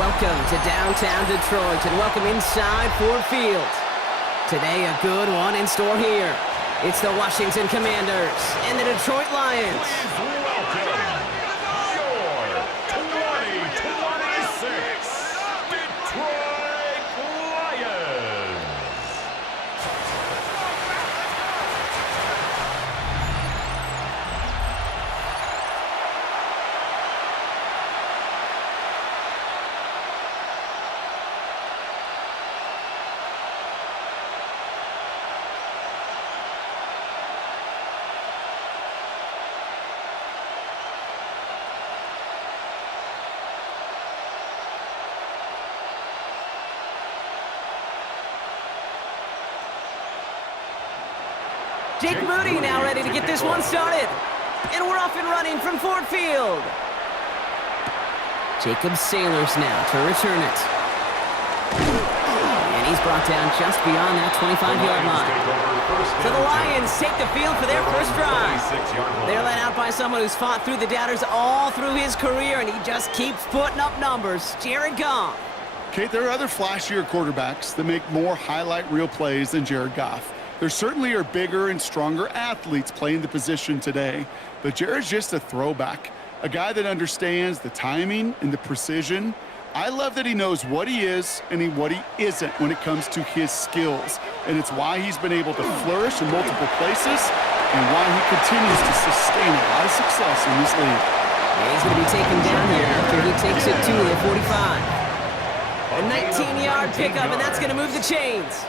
Welcome to downtown Detroit and welcome inside Ford Field. Today, a good one in store here. It's the Washington Commanders and the Detroit Lions. Please welcome your 2026 Detroit Lions. Jake Moody now ready to get this one started. And we're off and running from Ford Field. Jacob Sailors now to return it. And he's brought down just beyond that 25-yard line. So the Lions take the field for their first drive. They're led out by someone who's fought through the doubters all through his career, and he just keeps putting up numbers. Jared Goff. Kate, there are other flashier quarterbacks that make more highlight reel plays than Jared Goff. There certainly are bigger and stronger athletes playing the position today, but Jared's just a throwback, a guy that understands the timing and the precision. I love that he knows what he is and what he isn't when it comes to his skills, and it's why he's been able to flourish in multiple places and why he continues to sustain a lot of success in this league. And he's going to be taken down here after he takes it to the 45. A 19-yard pickup, and that's going to move the chains.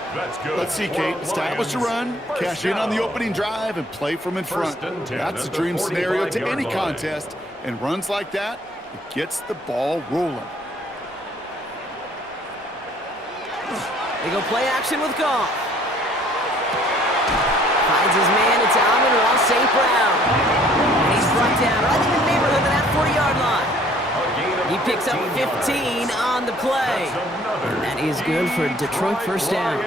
Let's see, Kate. Establish a run, cash in on the opening drive, and play from in front. That's a dream scenario to any contest, and runs like that, it gets the ball rolling. They go play action with Goff. Finds his man. It's Amon-Ra St. Brown. And he's brought down right in the neighborhood of that 40-yard line. He picks up 15 on the play. And that is good for Detroit first down.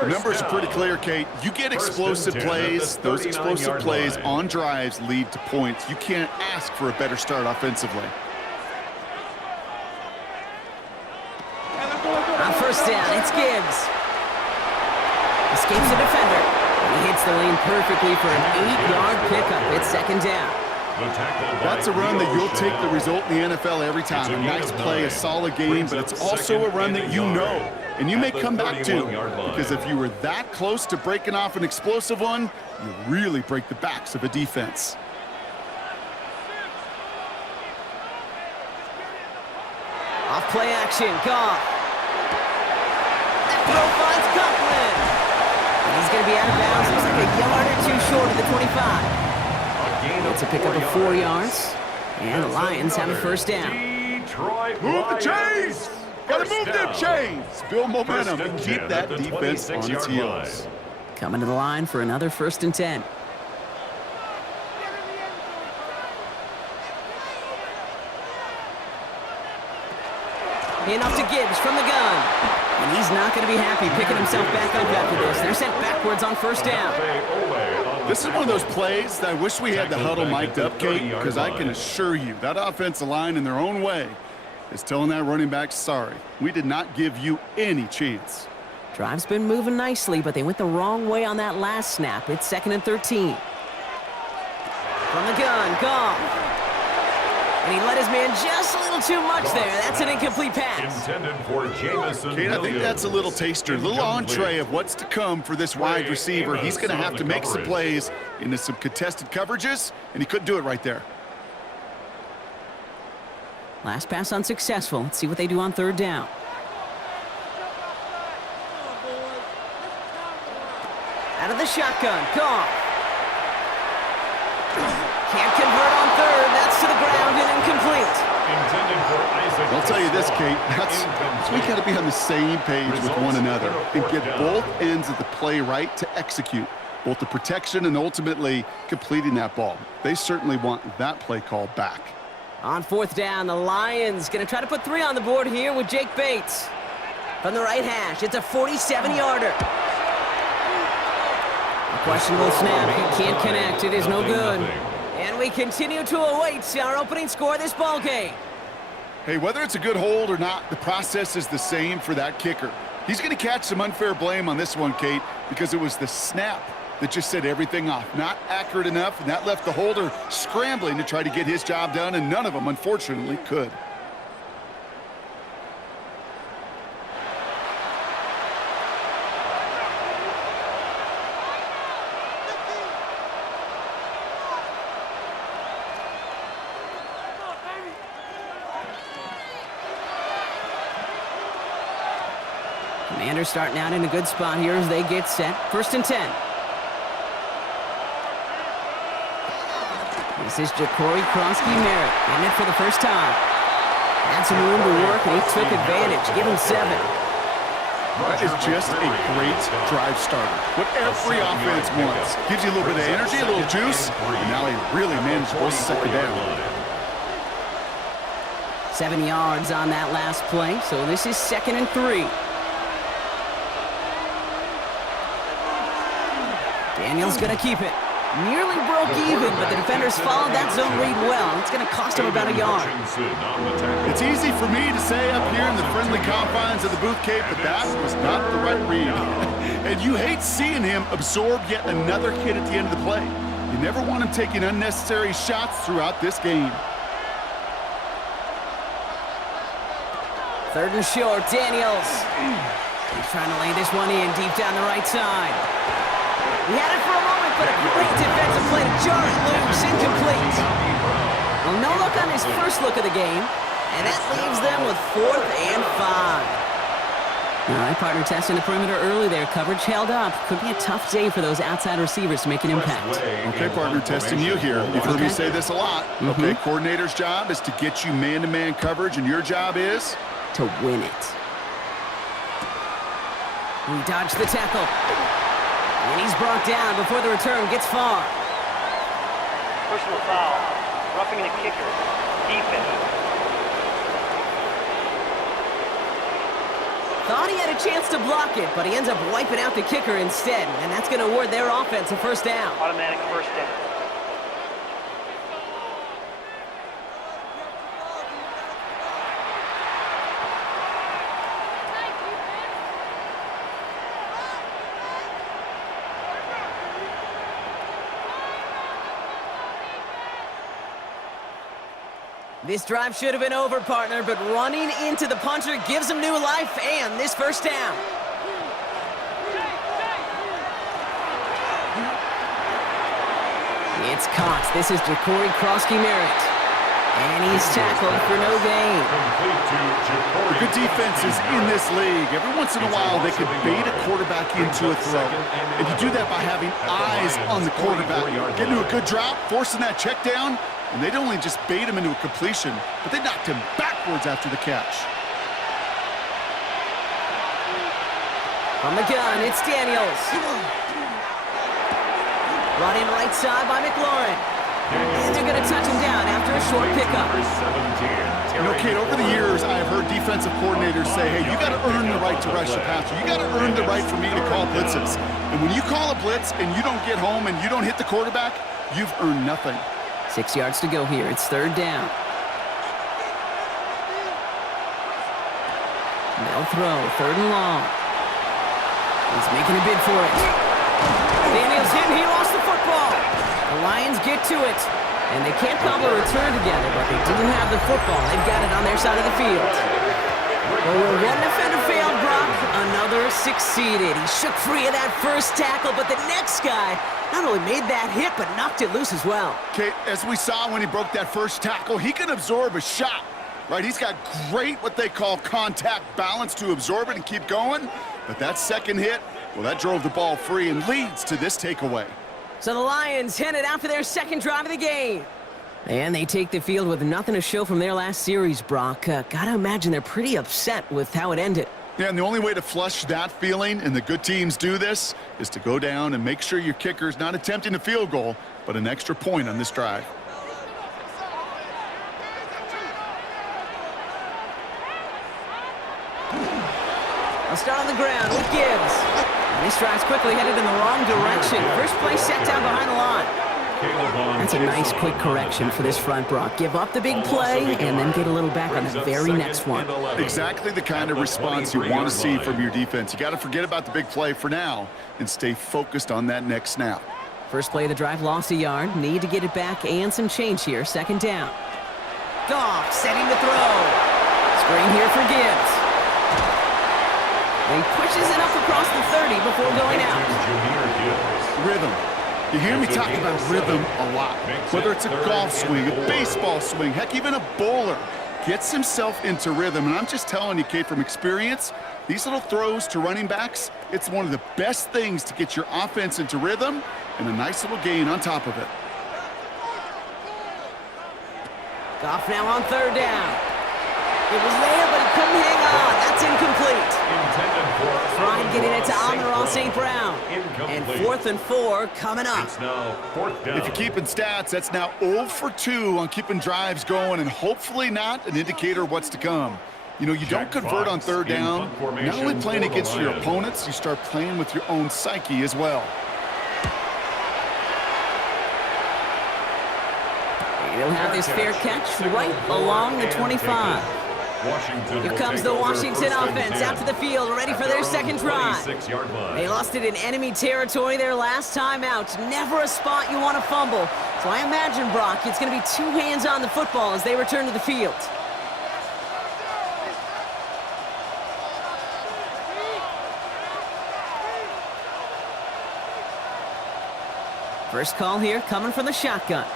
The numbers are pretty clear, Kate. You get explosive plays. Those explosive plays on drives lead to points. You can't ask for a better start offensively. On first down, it's Gibbs. Escapes the defender. And he hits the lane perfectly for an 8-yard pickup. It's second down. That's a run that you'll take the result in the NFL every time. A nice play, a solid game, but it's also a run that you know, and you may come back to, because if you were that close to breaking off an explosive one, you really break the backs of a defense. Off play action, Goff. That throw finds Coughlin. And he's going to be out of bounds. Looks like a yard or two short of the 25. It's a pickup of 4 yards, and the Lions have a first down. Move the chains! Gotta move them chains! Build momentum and keep that defense on its heels. Coming to the line for another 1st and 10. Handoff to Gibbs from the gun. And he's not going to be happy picking himself back up after this. They're sent backwards on first down. This is one of those plays that I wish we had the huddle mic'd up, Kate, because I can assure you that offensive line in their own way is telling that running back, sorry, we did not give you any chance. Drive's been moving nicely, but they went the wrong way on that last snap. It's 2nd and 13. From the gun, Goff. And he let his man just a little too much there. That's an incomplete pass. Intended for Jamison Kate, I think that's a little taster, a little entree of what's to come for this wide receiver. He's going to have to make some plays into some contested coverages, and he couldn't do it right there. Last pass unsuccessful. Let's see what they do on 3rd down. Out of the shotgun, Goff. Can't convert on 3rd. That's to the ground and incomplete. I'll tell you this, Kate, we got to be on the same page with one another and get both ends of the play right to execute, both the protection and ultimately completing that ball. They certainly want that play call back. On 4th down, the Lions going to try to put 3 on the board here with Jake Bates. From the right hash, it's a 47-yarder. Questionable snap. He can't connect. It is no good. And we continue to await our opening score of this ball game. Hey, whether it's a good hold or not, the process is the same for that kicker. He's going to catch some unfair blame on this one, Kate, because it was the snap that just set everything off. Not accurate enough, and that left the holder scrambling to try to get his job done, and none of them, unfortunately, could. Commanders starting out in a good spot here as they get set. 1st and 10. This is Ja'Cory Krosky-Merritt getting it for the first time. Had some room to work, and he took advantage. Give him 7. That is just a great drive starter. What every offense wants. Gives you a little bit of energy, a little juice, and now he really managed both second down. 7 yards on that last play, so this is 2nd and 3. Daniels going to keep it. Nearly broke even, but the defenders followed that zone read well. It's going to cost him about a yard. It's easy for me to say up here in the friendly confines of the booth, Cape, but that was not the right read. And you hate seeing him absorb yet another hit at the end of the play. You never want him taking unnecessary shots throughout this game. 3rd and short, Daniels. He's trying to lay this one in deep down the right side. He had it for a moment, but a great defensive play to jar it loose, incomplete. Well, no look on his first look of the game, and that leaves them with 4th and 5. All right, partner testing the perimeter early there. Coverage held up. Could be a tough day for those outside receivers to make an impact. Okay, partner testing you here. You've heard me say this a lot. Okay, coordinator's job is to get you man-to-man coverage, and your job is? To win it. He dodged the tackle. And he's brought down before the return gets far. Personal foul. Roughing the kicker. Defense. Thought he had a chance to block it, but he ends up wiping out the kicker instead. And that's going to award their offense a 1st down. Automatic 1st down. This drive should have been over, partner, but running into the punter gives him new life and this 1st down. It's caught. This is Ja'Cory Krosky-Merritt. And he's tackled for no gain. The good defenses in this league, every once in a while, they can bait a quarterback into a throw. And you do that by having eyes on the quarterback. Getting to a good drop, forcing that check down, and they'd only just bait him into a completion, but they knocked him backwards after the catch. From the gun, it's Daniels. Brought in right side by McLaurin. And they're going to touch him down after a short pickup. You know, Kate, over the years, I've heard defensive coordinators say, hey, you got to earn the right to rush the passer. You got to earn the right for me to call blitzes. And when you call a blitz and you don't get home and you don't hit the quarterback, you've earned nothing. 6 yards to go here. It's 3rd down. They'll throw. 3rd and long. He's making a bid for it. Daniels hit, and he lost the football. The Lions get to it, and they can't cobble a return together, but they do have the football. They've got it on their side of the field. Well, where one defender failed, Brock, another succeeded. He shook free of that first tackle, but the next guy not only made that hit, but knocked it loose as well. Kate, as we saw when he broke that first tackle, he can absorb a shot, right? He's got great, what they call contact balance to absorb it and keep going, but that second hit, well, that drove the ball free and leads to this takeaway. So the Lions headed out for their 2nd drive of the game. And they take the field with nothing to show from their last series, Brock. Gotta imagine they're pretty upset with how it ended. Yeah, and the only way to flush that feeling, and the good teams do this, is to go down and make sure your kicker's not attempting a field goal, but an extra point on this drive. I'll start on the ground with Gibbs. And this drive's quickly headed in the wrong direction. First play set down behind the line. That's a nice quick correction for this front, Brock. Give up the big play and then get a little back on the very next one. Exactly the kind of response you want to see from your defense. You got to forget about the big play for now and stay focused on that next snap. First play of the drive, lost a yard. Need to get it back and some change here. Second down. Goff setting the throw. Screen here for Gibbs. He pushes it up across the 30 before going out. Rhythm. You hear me talk about rhythm a lot. Whether it's a golf swing, a baseball swing, heck, even a bowler gets himself into rhythm. And I'm just telling you, Kate, from experience, these little throws to running backs, it's one of the best things to get your offense into rhythm and a nice little gain on top of it. Goff now on third down. It was there, but he couldn't hang on. That's incomplete. Tried getting it to Amon-Ra St. Brown. And 4th and 4 coming up. If you're keeping stats, that's now 0 for 2 on keeping drives going, and hopefully not an indicator of what's to come. You know, you don't convert on third down. Not only playing against your opponents, you start playing with your own psyche as well. He'll have his fair catch right along the 25. Here comes the Washington offense out to the field, ready for their second drive. They lost it in enemy territory their last time out. Never a spot you want to fumble. So I imagine, Brock, it's going to be 2 hands on the football as they return to the field. First call here coming from the shotgun.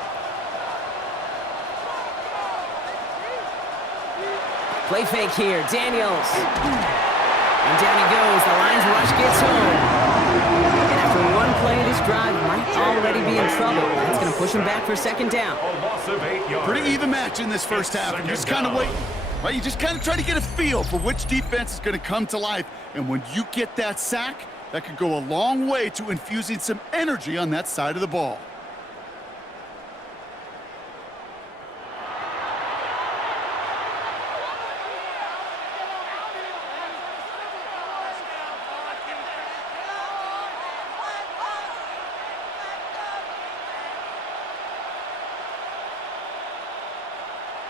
Play fake here, Daniels. And down he goes, the Lions rush gets home. And after one play of this drive, might already be in trouble. That's going to push him back for second down. Pretty even match in this first half. You just kind of wait, right? You just kind of try to get a feel for which defense is going to come to life. And when you get that sack, that could go a long way to infusing some energy on that side of the ball.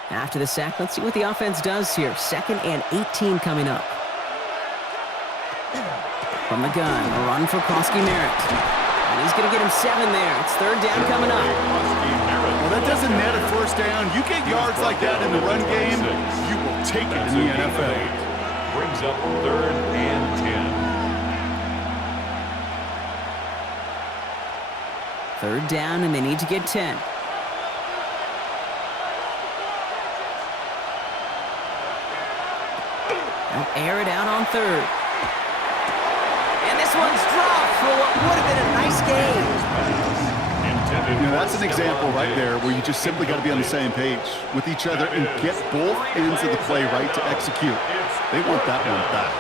After the sack, let's see what the offense does here. 2nd and 18 coming up. From the gun, a run for Krosky Merritt. And he's going to get him 7 there. It's third down coming up. Well, that doesn't net a first down. You get yards like that in the run game, you will take it in the NFL. Brings up 3rd and 10. Third down, and they need to get 10. They'll air it out on third. And this one's dropped for what would have been a nice game. You know, that's an example right there where you just simply got to be on the same page with each other and get both ends of the play right to execute. They want that one back.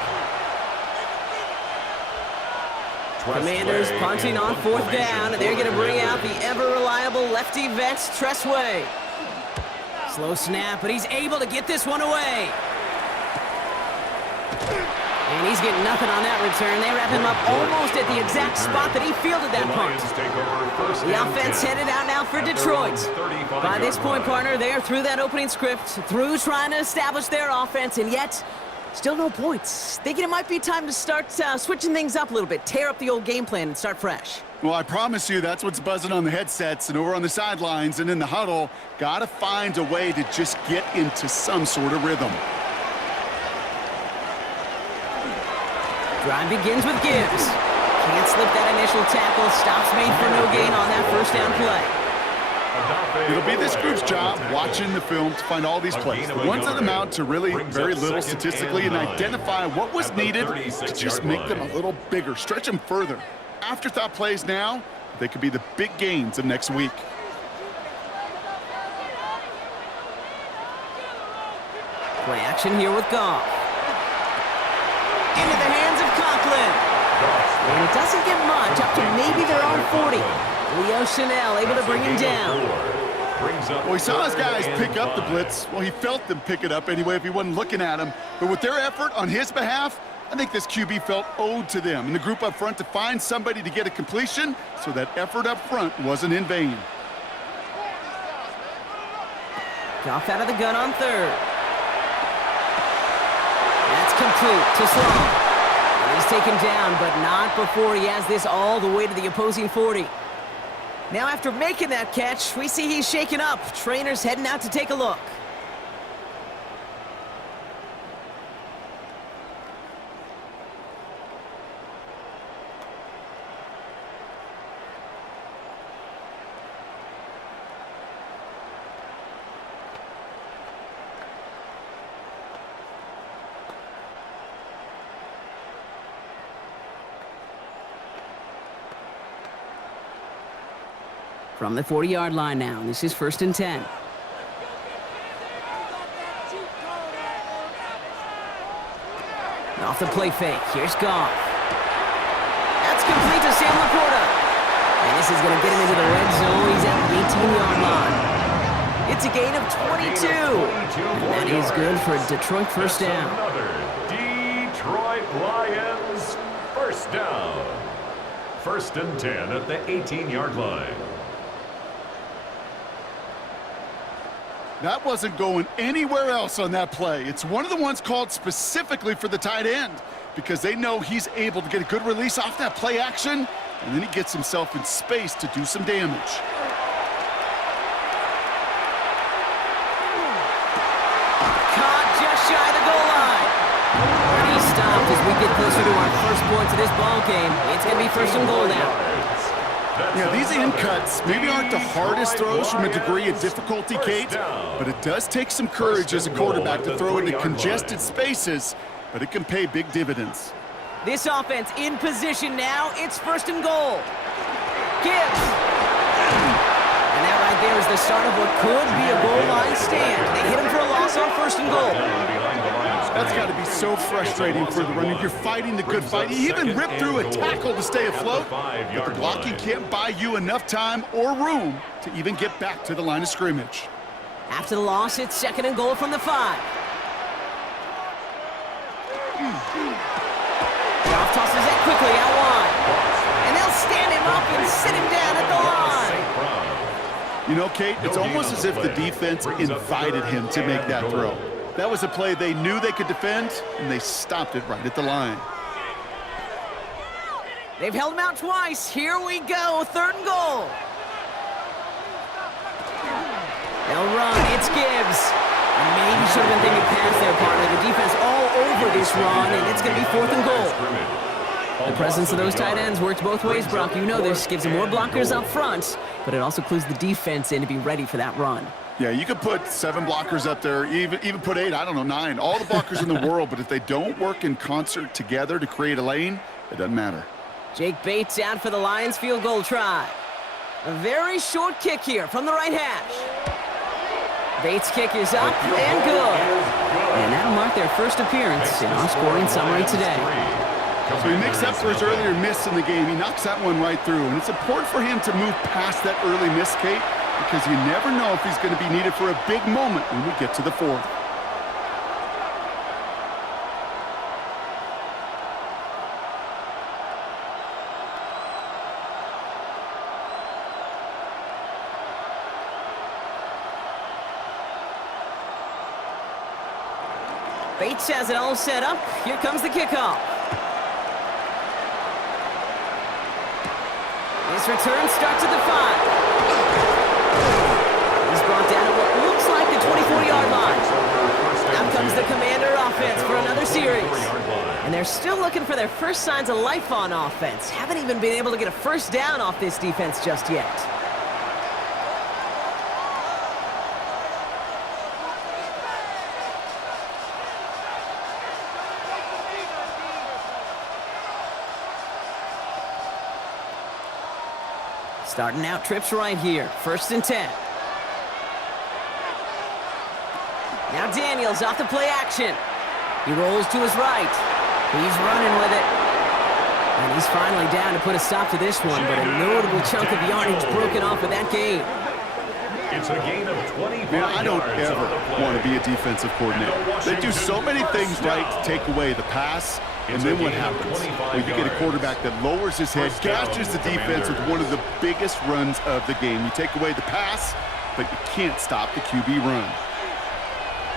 Commanders punting on 4th down, and they're going to bring out the ever-reliable lefty vet, Tressway. Slow snap, but he's able to get this one away. And he's getting nothing on that return. They wrap him up almost at the exact spot that he fielded that punt. The offense headed out now for Detroit. By this point, partner, they are through that opening script, through trying to establish their offense, and yet still no points. Thinking it might be time to start switching things up a little bit, tear up the old game plan and start fresh. Well, I promise you that's what's buzzing on the headsets and over on the sidelines and in the huddle. Got to find a way to just get into some sort of rhythm. Drive begins with Gibbs. Can't slip that initial tackle. Stops made for no gain on that first down play. It'll be this group's job watching the film to find all these plays. The ones that amount to really very little statistically and identify what was needed to just make them a little bigger, stretch them further. Afterthought plays now, they could be the big gains of next week. Play action here with Goff. Into the hands of Conklin. And it doesn't get much, up to maybe their own 40. Leo Chanel able to bring him down. Well, he saw his guys pick up the blitz. Well, he felt them pick it up anyway if he wasn't looking at him. But with their effort on his behalf, I think this QB felt owed to them and the group up front to find somebody to get a completion, so that effort up front wasn't in vain. Goff out of the gun on third. That's complete to Sloan. And he's taken down, but not before he has this all the way to the opposing 40. Now after making that catch, we see he's shaken up. Trainer's heading out to take a look. From the 40-yard line now, this is 1st and 10. Off the play fake, here's Goff. That's complete to Sam Laporta. And this is going to get him into the red zone. He's at the 18-yard line. It's a gain of 22. And that is good for a Detroit first down. Another Detroit Lions first down. 1st and 10 at the 18-yard line. That wasn't going anywhere else on that play. It's one of the ones called specifically for the tight end because they know he's able to get a good release off that play action, and then he gets himself in space to do some damage. Caught just shy of the goal line. And he stopped as we get closer to our first points of this ball game. It's going to be 1st and goal now. Yeah, these in cuts maybe aren't the hardest throws from a degree of difficulty, Kate, but it does take some courage as a quarterback to throw into congested spaces, but it can pay big dividends. This offense in position now. It's 1st and goal. Gibbs. And that right there is the start of what could be a goal line stand. They hit him for a loss on 1st and goal. That's got to be so frustrating for the runner. You're fighting the good fight. You even rip through a tackle to stay afloat, but the blocking can't buy you enough time or room to even get back to the line of scrimmage. After the loss, it's 2nd and goal from the 5. Goff tosses it quickly out wide. And they'll stand him up and sit him down at the line. You know, Kate, it's almost as if the defense invited him to make that throw. That was a play they knew they could defend, and they stopped it right at the line. They've held him out twice. Here we go, 3rd and goal. They'll run. It's Gibbs. And maybe should have been thinking past their partner. The defense all over this run, and it's going to be 4th and goal. The presence of those tight ends works both ways, Brock. You know this. Gives them more blockers up front, but it also clues the defense in to be ready for that run. Yeah, you could put 7 blockers up there, even put 8, I don't know, 9. All the blockers in the world, but if they don't work in concert together to create a lane, it doesn't matter. Jake Bates out for the Lions field goal try. A very short kick here from the right hash. Bates' kick is up and good. And that'll mark their first appearance in our scoring summary today. So he makes up for his earlier miss in the game. He knocks that one right through, and it's important for him to move past that early miss, Kate, because you never know if he's going to be needed for a big moment when we get to the 4th. Bates has it all set up. Here comes the kickoff. This return starts at the 5. He's brought down at what looks like the 24-yard line. Out comes the Commander offense for another series. And they're still looking for their first signs of life on offense. Haven't even been able to get a first down off this defense just yet. Starting out trips right here. 1st and 10. Now Daniels off the play action. He rolls to his right. He's running with it. And he's finally down to put a stop to this one, but a notable chunk of yardage broken off of that gain. It's a gain of 25 Man, I don't yards ever on the play. want to be a defensive coordinator. They do so many things right to take away the pass, and then what happens? Well, you get a quarterback that lowers his head, gashes the defense with one of the biggest runs of the game. You take away the pass, but you can't stop the QB run.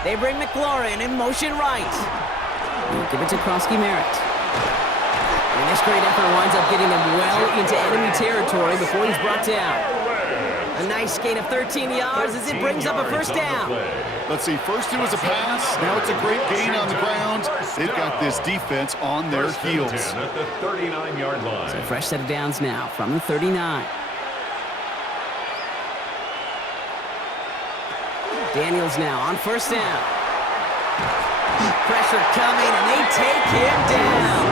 They bring McLaurin in motion right. He'll give it to Krosky-Merritt. And this great effort winds up getting them well into enemy territory before he's brought down. A nice gain of 13 yards as it brings up a first down. Let's see, first it was a pass, now it's a great gain on the ground. They've got this defense on their heels. At the 39-yard line. So fresh set of downs now from the 39. Daniels now on first down. Pressure coming, and they take him down.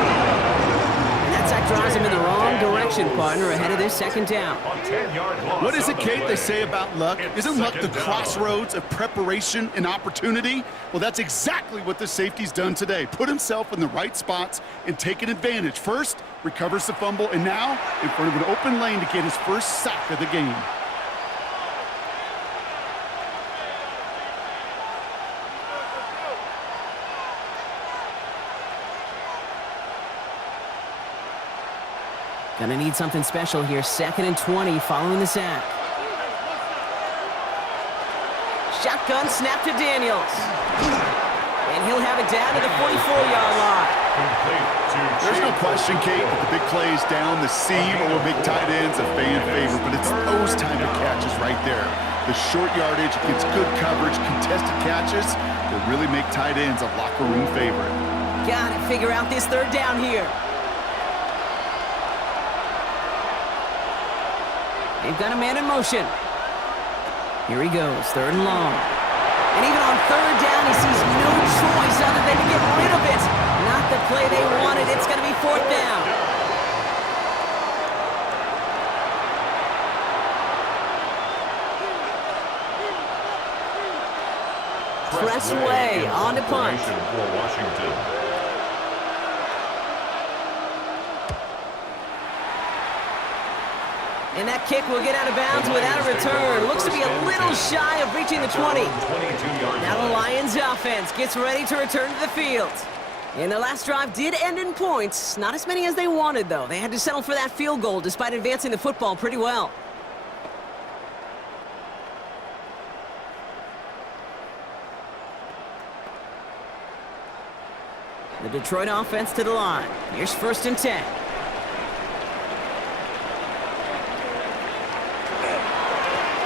And that sack drives him in the wrong direction, partner, ahead of this second down. What is it, Kate, they say about luck? Isn't luck the crossroads of preparation and opportunity? Well, that's exactly what the safety's done today. Put himself in the right spots and taken advantage. First, recovers the fumble, and now in front of an open lane to get his first sack of the game. Gonna need something special here. 2nd and 20 following the sack. Shotgun snap to Daniels. And he'll have it down to the 44-yard line. There's no question, Kate, that the big plays down the seam or big tight ends a fan favorite, but it's those type of catches right there. The short yardage against good coverage, contested catches that really make tight ends a locker room favorite. Gotta figure out this third down here. They've got a man in motion. Here he goes, 3rd and long. And even on 3rd down, he sees no choice other than to get rid of it. Not the play they wanted. It's going to be 4th down. Press way on to punt. For Washington. And that kick will get out of bounds without a return. Looks to be a little shy of reaching the 20. Now the Lions offense gets ready to return to the field. And the last drive did end in points. Not as many as they wanted, though. They had to settle for that field goal despite advancing the football pretty well. The Detroit offense to the line. Here's 1st and 10.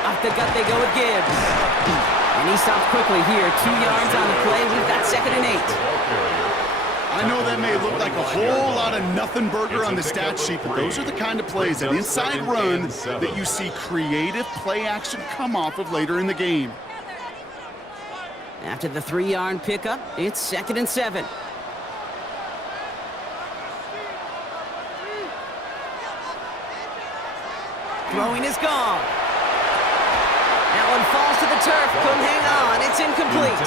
Off the gut they go with Gibbs. And he stops quickly here. 2 yards on the play. We've got 2nd and 8. I know that may look like a whole lot of nothing burger on the stat sheet, but those are the kind of plays, an inside run, that you see creative play action come off of later in the game. After the 3-yard pickup, it's 2nd and 7. Throwing is gone. That one falls to the turf. Couldn't hang on. It's incomplete.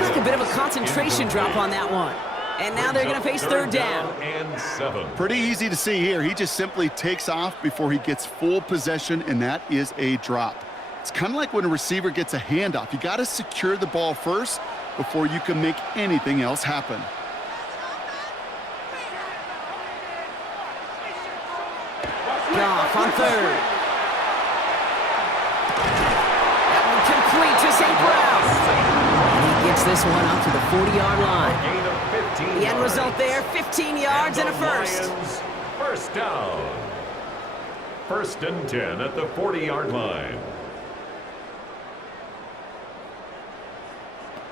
Like a bit of a concentration drop on that one. And now they're going to face 3rd down. Pretty easy to see here. He just simply takes off before he gets full possession, and that is a drop. It's kind of like when a receiver gets a handoff. You got to secure the ball first before you can make anything else happen. Goff on 3rd. That one complete to St. Brown. And he gets this one up to the 40-yard line. The end result there, 15 yards and a first. First down. 1st and 10 at the 40-yard line.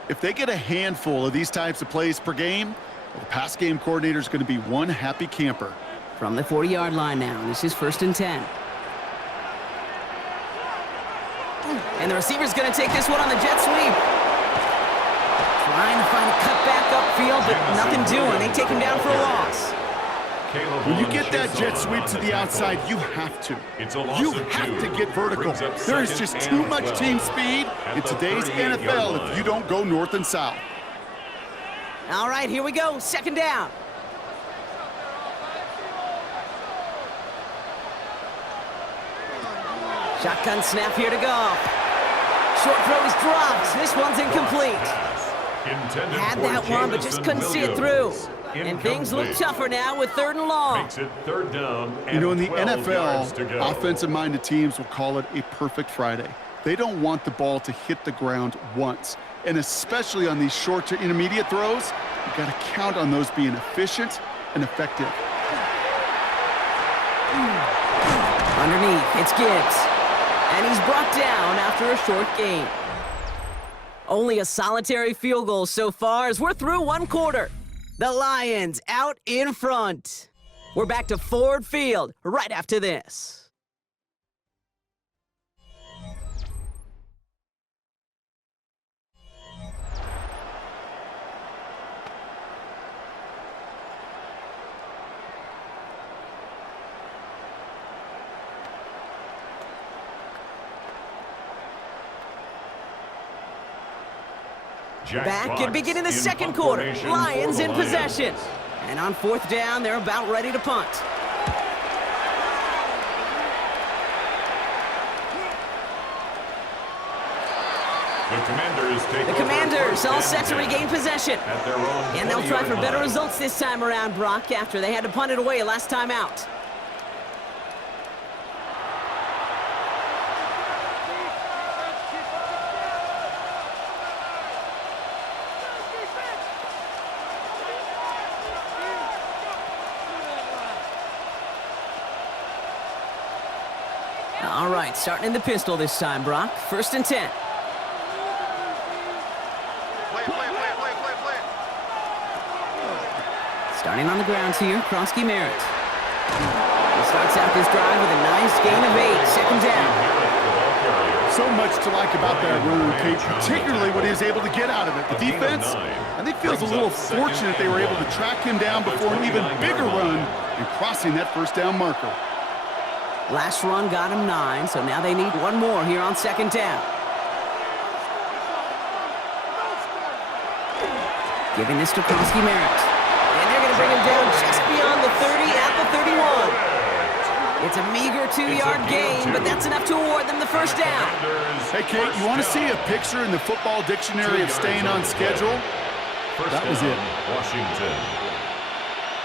If they get a handful of these types of plays per game, well, the pass game coordinator is going to be one happy camper. From the 40-yard line now, this is 1st and 10. And the receiver's going to take this one on the jet sweep. Trying to find a cut back upfield, but nothing doing. They take him down for a loss. When you get that jet sweep to the outside, you have to. You have to get vertical. There is just too much team speed in today's NFL if you don't go north and south. All right, here we go. 2nd down. Shotgun snap here to Goff. Short throw is dropped. This one's incomplete. Had that one, but just couldn't see it through. And things look tougher now with 3rd and long. Makes it 3rd down. You know, in the NFL, offensive-minded teams will call it a perfect Friday. They don't want the ball to hit the ground once. and especially on these short to intermediate throws, you've got to count on those being efficient and effective. Underneath, it's Gibbs. And he's brought down after a short gain. Only a solitary field goal so far as we're through one quarter. The Lions out in front. We're back to Ford Field right after this. Back and beginning the second quarter. Lions in possession. And on fourth down, they're about ready to punt. The Commanders all set to regain possession. And they'll try for better results this time around, Brock, after they had to punt it away last time out. All right, starting in the pistol this time, Brock. 1st and 10. Starting on the ground here, Krosky Merritt. He starts out this drive with a nice gain of 8, 2nd down. So much to like about that run, Kate, particularly what he was able to get out of it. The defense, I think, feels a little fortunate they were able to track him down before an even bigger run and crossing that 1st down marker. Last run got him 9, so now they need one more here on 2nd down. Giving this to Krosky Merritt. And they're going to bring him down just beyond the 30 at the 31. It's a meager 2-yard gain, but that's enough to award them the 1st down. Hey, Kate, you want to see a picture in the football dictionary of staying on schedule? That was it. Washington.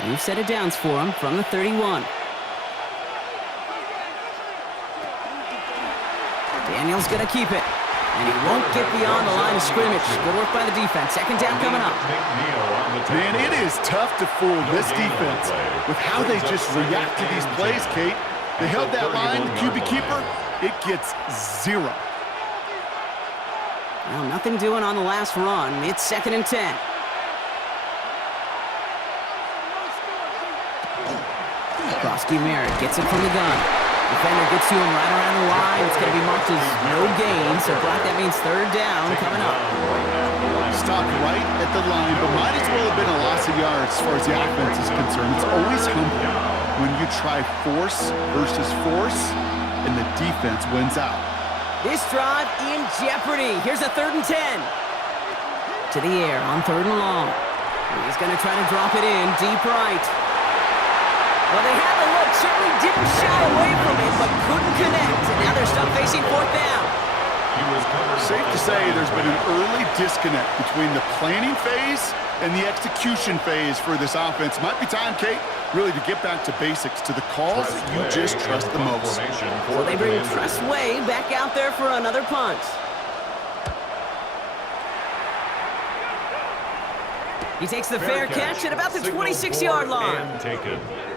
New set of downs for him from the 31. Daniel's going to keep it. And he won't get beyond the line of scrimmage. Good work by the defense. 2nd down coming up. Man, it is tough to fool this defense with how they just react to these plays, Kate. They held that line, the QB keeper, it gets 0. Well, nothing doing on the last run. It's 2nd and 10. Krosky Merritt gets it from the gun. Defender gets to him right around the line. It's going to be marked as no gain, so Brock, that means 3rd down coming up. Stopped right at the line, but might as well have been a loss of yards as far as the offense is concerned. It's always humbling when you try force versus force, and the defense wins out. This drive in jeopardy. Here's a 3rd and 10. To the air on 3rd and long. He's going to try to drop it in deep right. Well, they had the look, certainly didn't shy away from it, but couldn't connect. And now they're stuck facing 4th down. Safe to say there's been an early disconnect between the planning phase and the execution phase for this offense. Might be time, Kate, really to get back to basics, to the calls that you just trust the most. So they bring Tressway back out there for another punt. He takes the fair catch at about the 26-yard line.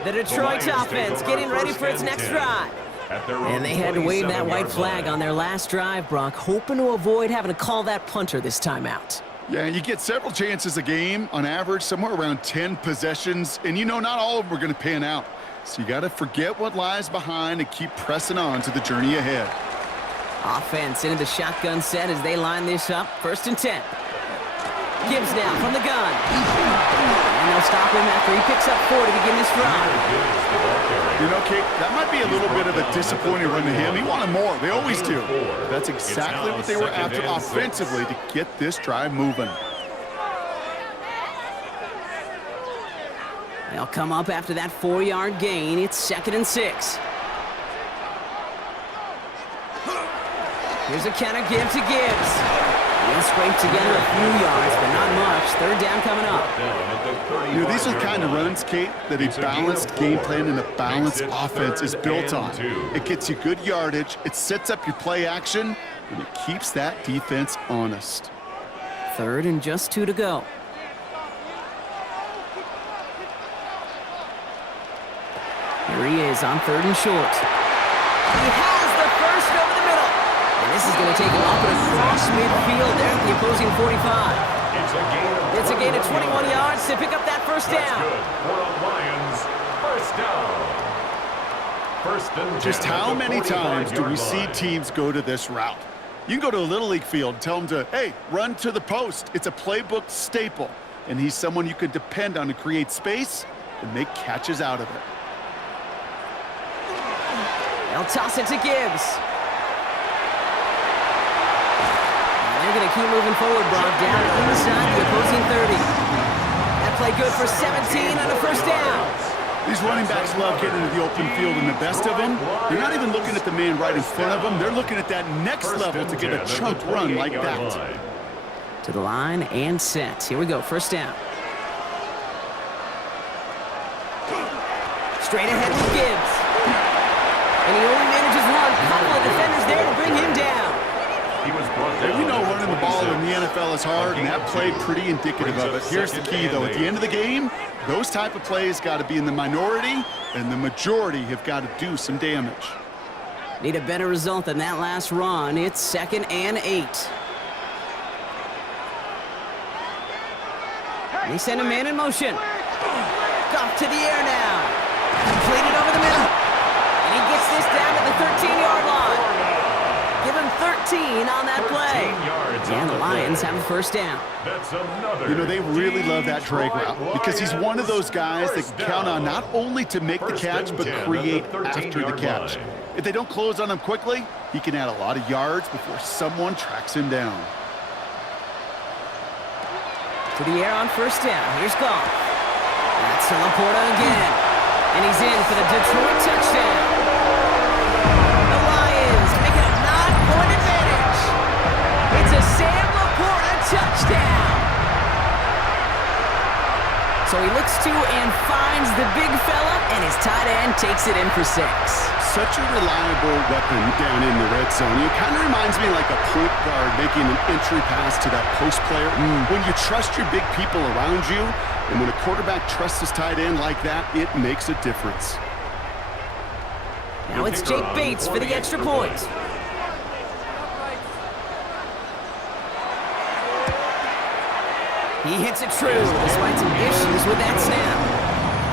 The Detroit offense getting ready for its next drive. And they had to wave that white flag on their last drive, Brock, hoping to avoid having to call that punter this time out. Yeah, you get several chances a game, on average, somewhere around 10 possessions, and you know not all of them are going to pan out. So you got to forget what lies behind and keep pressing on to the journey ahead. Offense into the shotgun set as they line this up. 1st and 10. Gibbs now from the gun. And they'll stop him after he picks up 4 to begin this drive. You know, Kate, that might be a little bit of a disappointing run to him. He wanted more. They always do. That's exactly what they were after offensively to get this drive moving. They'll come up after that 4-yard gain. It's 2nd and 6. Here's a counter give to Gibbs. He'll scrape together a few yards, but not much. 3rd down coming up. You know, these are the kind of runs, Kate, that a balanced game plan and a balanced offense is built on. It gets you good yardage, it sets up your play action, and it keeps that defense honest. 3rd and just 2 to go. Here he is on 3rd and short. He has the first over the middle. And this is going to take him up and across midfield there at the opposing 45. It's a gain of 21 yards to pick up that first down. That's good for the Lions. First down. First and 10. Just how many times do we see line. teams go to this route? You can go to a Little League field and tell them to, hey, run to the post. It's a playbook staple. And he's someone you could depend on to create space and make catches out of it. They'll toss it to Gibbs. And they're going to keep moving forward, Brock, down inside the opposing 30. That play good for 17 on a first down. These running backs love getting into the open field, and the best of them, they're not even looking at the man right in front of them. They're looking at that next level to get a chunk run like that. To the line and set. Here we go, first down. Straight ahead with Gibbs. And he only manages one. Couple of defenders there to bring him down. We know running the ball in the NFL is hard, and that play pretty indicative of it. Here's the key, though. At the end of the game, those type of plays got to be in the minority, and the majority have got to do some damage. Need a better result than that last run. It's 2nd and 8. They send a man in motion. Off to the air now. Completed over the middle. And he gets this down to the 13-yard line. Give him 13 on that play. And the Lions have a first down. You know, they really love that drag route because he's one of those guys that can count on not only to make the catch, but create after the catch. If they don't close on him quickly, he can add a lot of yards before someone tracks him down. To the air on first down. Here's Goff. That's to Laporta again. And he's in for the Detroit touchdown. The Lions make it a 9-point advantage. It's a Sam Laporta touchdown. So he looks to and finds the big fella, and his tight end takes it in for 6. Such a reliable weapon down in the red zone. It kind of reminds me like a point guard making an entry pass to that post player. When you trust your big people around you, and when a quarterback trusts his tight end like that, it makes a difference. Now it's Jake Bates for the extra point. He hits it true despite some issues with that snap.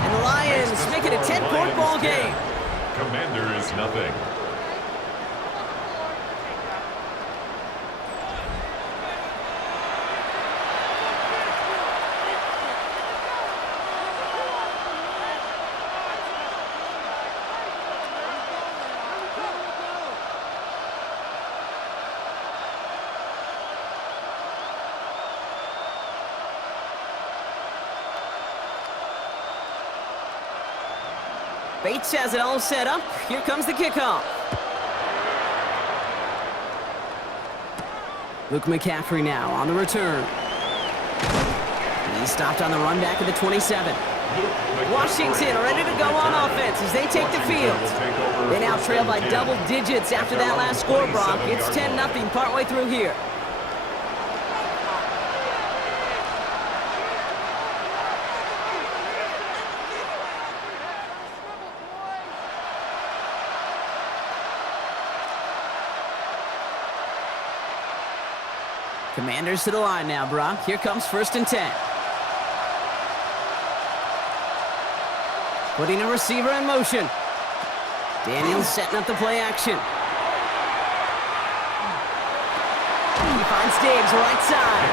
And the Lions make it a 10-point ball game. Commanders, nothing. Bates has it all set up. Here comes the kickoff. Luke McCaffrey now on the return. He stopped on the run back at the 27. Washington ready to go on offense as they take the field. They now trail by double digits after that last score, Brock. It's 10-0 partway through here. Commanders to the line now, Brock. Here comes 1st and 10. Putting a receiver in motion. Daniels setting up the play action. He finds Diggs right side.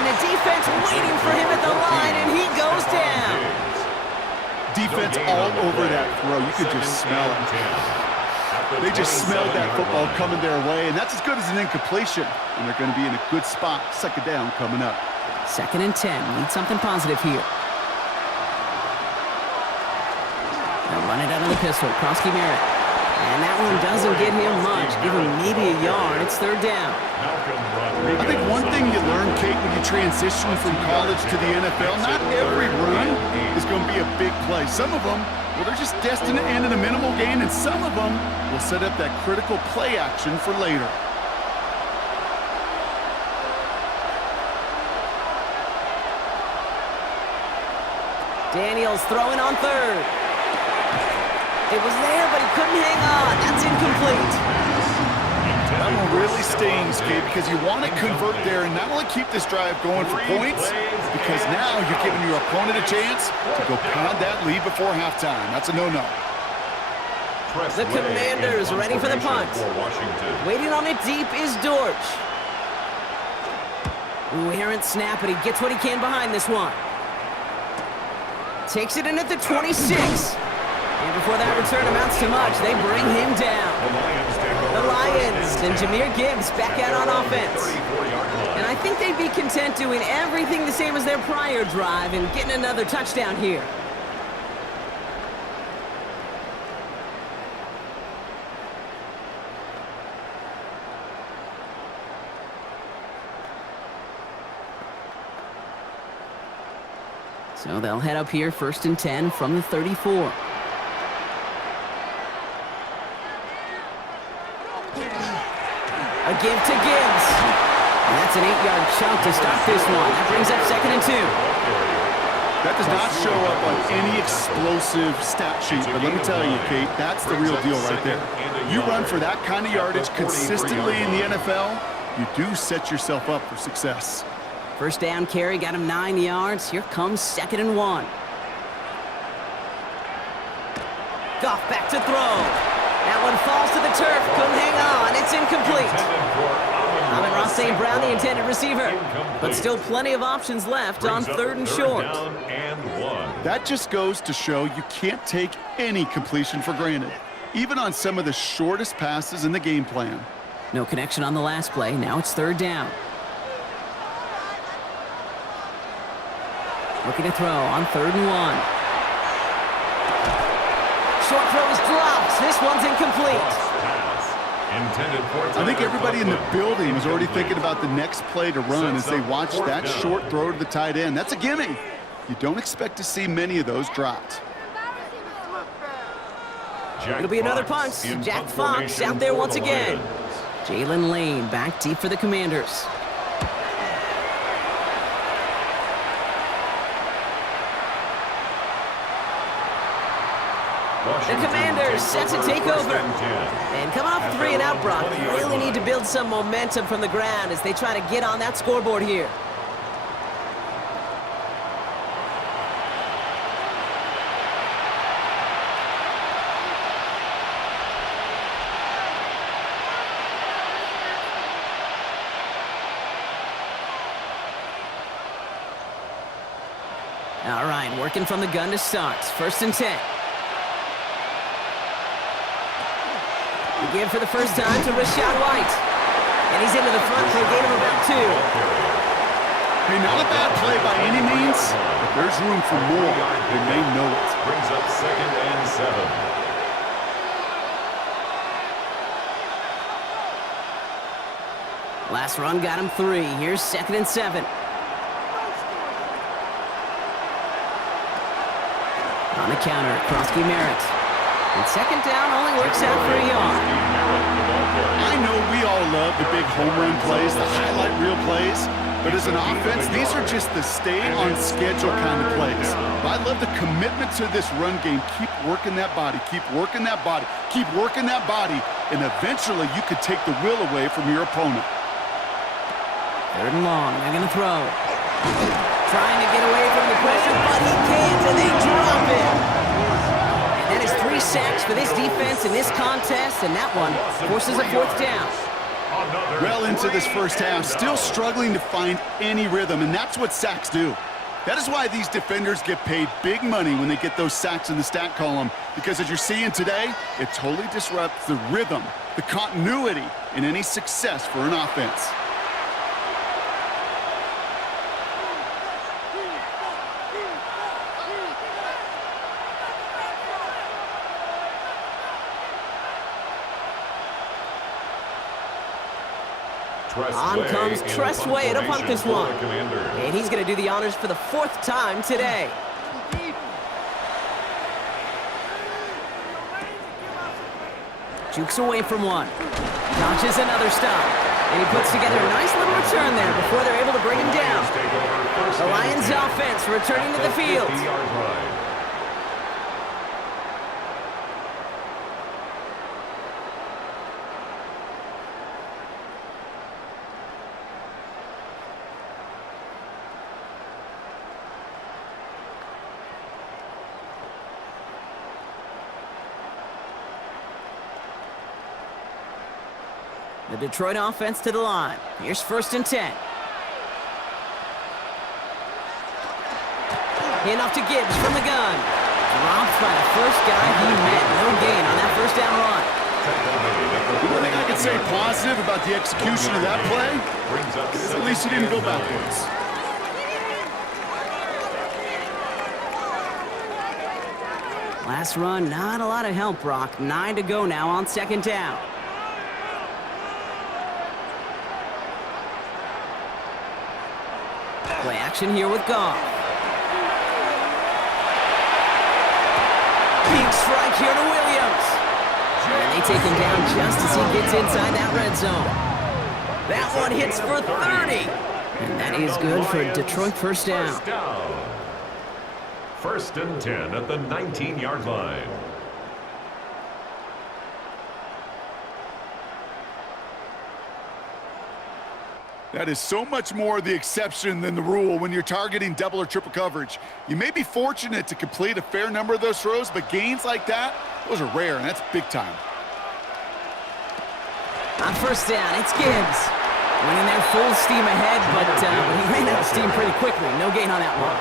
And the defense waiting for him at the line, and he goes down. Defense all over that throw. You could just smell it. They just smelled that football coming their way, and that's as good as an incompletion. And they're going to be in a good spot. 2nd down coming up. 2nd and 10. Need something positive here. They'll run it out of the pistol. Krosky Merritt. And that one doesn't get him much. Give him maybe a yard. It's 3rd down. I think one thing you learn, Kate, when you transition from college to the NFL, not every run is going to be a big play. Some of them, well, they're just destined to end in a minimal gain, and some of them will set up that critical play action for later. Daniels throwing on third. It was there, but he couldn't hang on. That's incomplete. That one really stings, Kate, because you want to convert there and not only keep this drive going for points, because now you're giving your opponent a chance to go pound that lead before halftime. That's a no-no. The Commanders ready for the punt. Waiting on it deep is Dortch. Ooh, errant snap, but he gets what he can behind this one. Takes it in at the 26. And before that return amounts to much, they bring him down. The Lions and Jahmyr Gibbs back out on offense. And I think they'd be content doing everything the same as their prior drive and getting another touchdown here. So they'll head up here, 1st and 10 from the 34. A give to Gibbs. And that's an 8-yard chunk to start this one. That brings up 2nd and 2. That does not show up on any explosive stat sheet, but let me tell you, Kate, that's the real deal right there. You run for that kind of yardage consistently in the NFL, you do set yourself up for success. First down carry got him 9 yards. Here comes 2nd and 1. Goff back to throw. That one falls to the turf. Couldn't hang on. It's incomplete. Amon-Ra St. Brown, the intended receiver. But still plenty of options left on 3rd and short. That just goes to show you can't take any completion for granted, even on some of the shortest passes in the game plan. No connection on the last play. Now it's 3rd down. Looking to throw on 3rd and 1. Short throw is dropped. This one's incomplete. I think everybody in the building is already thinking about the next play to run as they watch that short throw to the tight end. That's a gimme. You don't expect to see many of those dropped. It'll be another punt. Jack Fox out there once again. Jalen Lane back deep for the Commanders. The Commanders set to take over. And coming off 3 and out, Brock, they really need to build some momentum from the ground as they try to get on that scoreboard here. All right, working from the gun to start. 1st and 10. Give for the first time to Rachaad White. And he's into the front for a gain of about 2. Hey, not a bad play by any means, but there's room for more, and they know it. Brings up 2nd and 7. Last run got him 3. Here's 2nd and 7. On the counter, Krosky Merritt. And 2nd down only works out for a yard. I know we all love the big home run plays, the highlight reel plays, but as an offense, these are just the stay-on-schedule kind of plays. But I love the commitment to this run game. Keep working that body, keep working that body, keep working that body, and eventually you could take the will away from your opponent. 3rd and long, they're going to throw. Trying to get away from the pressure, but he can't, and they drop it. That is 3 sacks for this defense in this contest, and that one forces a 4th down. Well into this first half, still struggling to find any rhythm, and that's what sacks do. That is why these defenders get paid big money when they get those sacks in the stat column, because as you're seeing today, it totally disrupts the rhythm, the continuity in any success for an offense. On comes Tressway to punt this one. And he's going to do the honors for the 4th time today. Jukes away from one. Launches another stop. And he puts together a nice little return there before they're able to bring him down. The Lions offense returning to the field. The Detroit offense to the line. Here's 1st and 10. Handoff to Gibbs from the gun. Dropped by the first guy he met. No gain on that 1st down run. The only thing I can say positive about the execution of that play is at least he didn't go backwards. Last run, not a lot of help, Brock. 9 to go now on 2nd down. Play action here with Goff. Big strike here to Williams. And they take him down just as he gets inside that red zone. That one hits for 30. And that is good for Detroit 1st down. 1st and 10 at the 19-yard line. That is so much more the exception than the rule when you're targeting double or triple coverage. You may be fortunate to complete a fair number of those throws, but gains like that, those are rare, and that's big time. On 1st down, it's Gibbs. Winning there full steam ahead, but he ran out of steam pretty quickly. No gain on that one.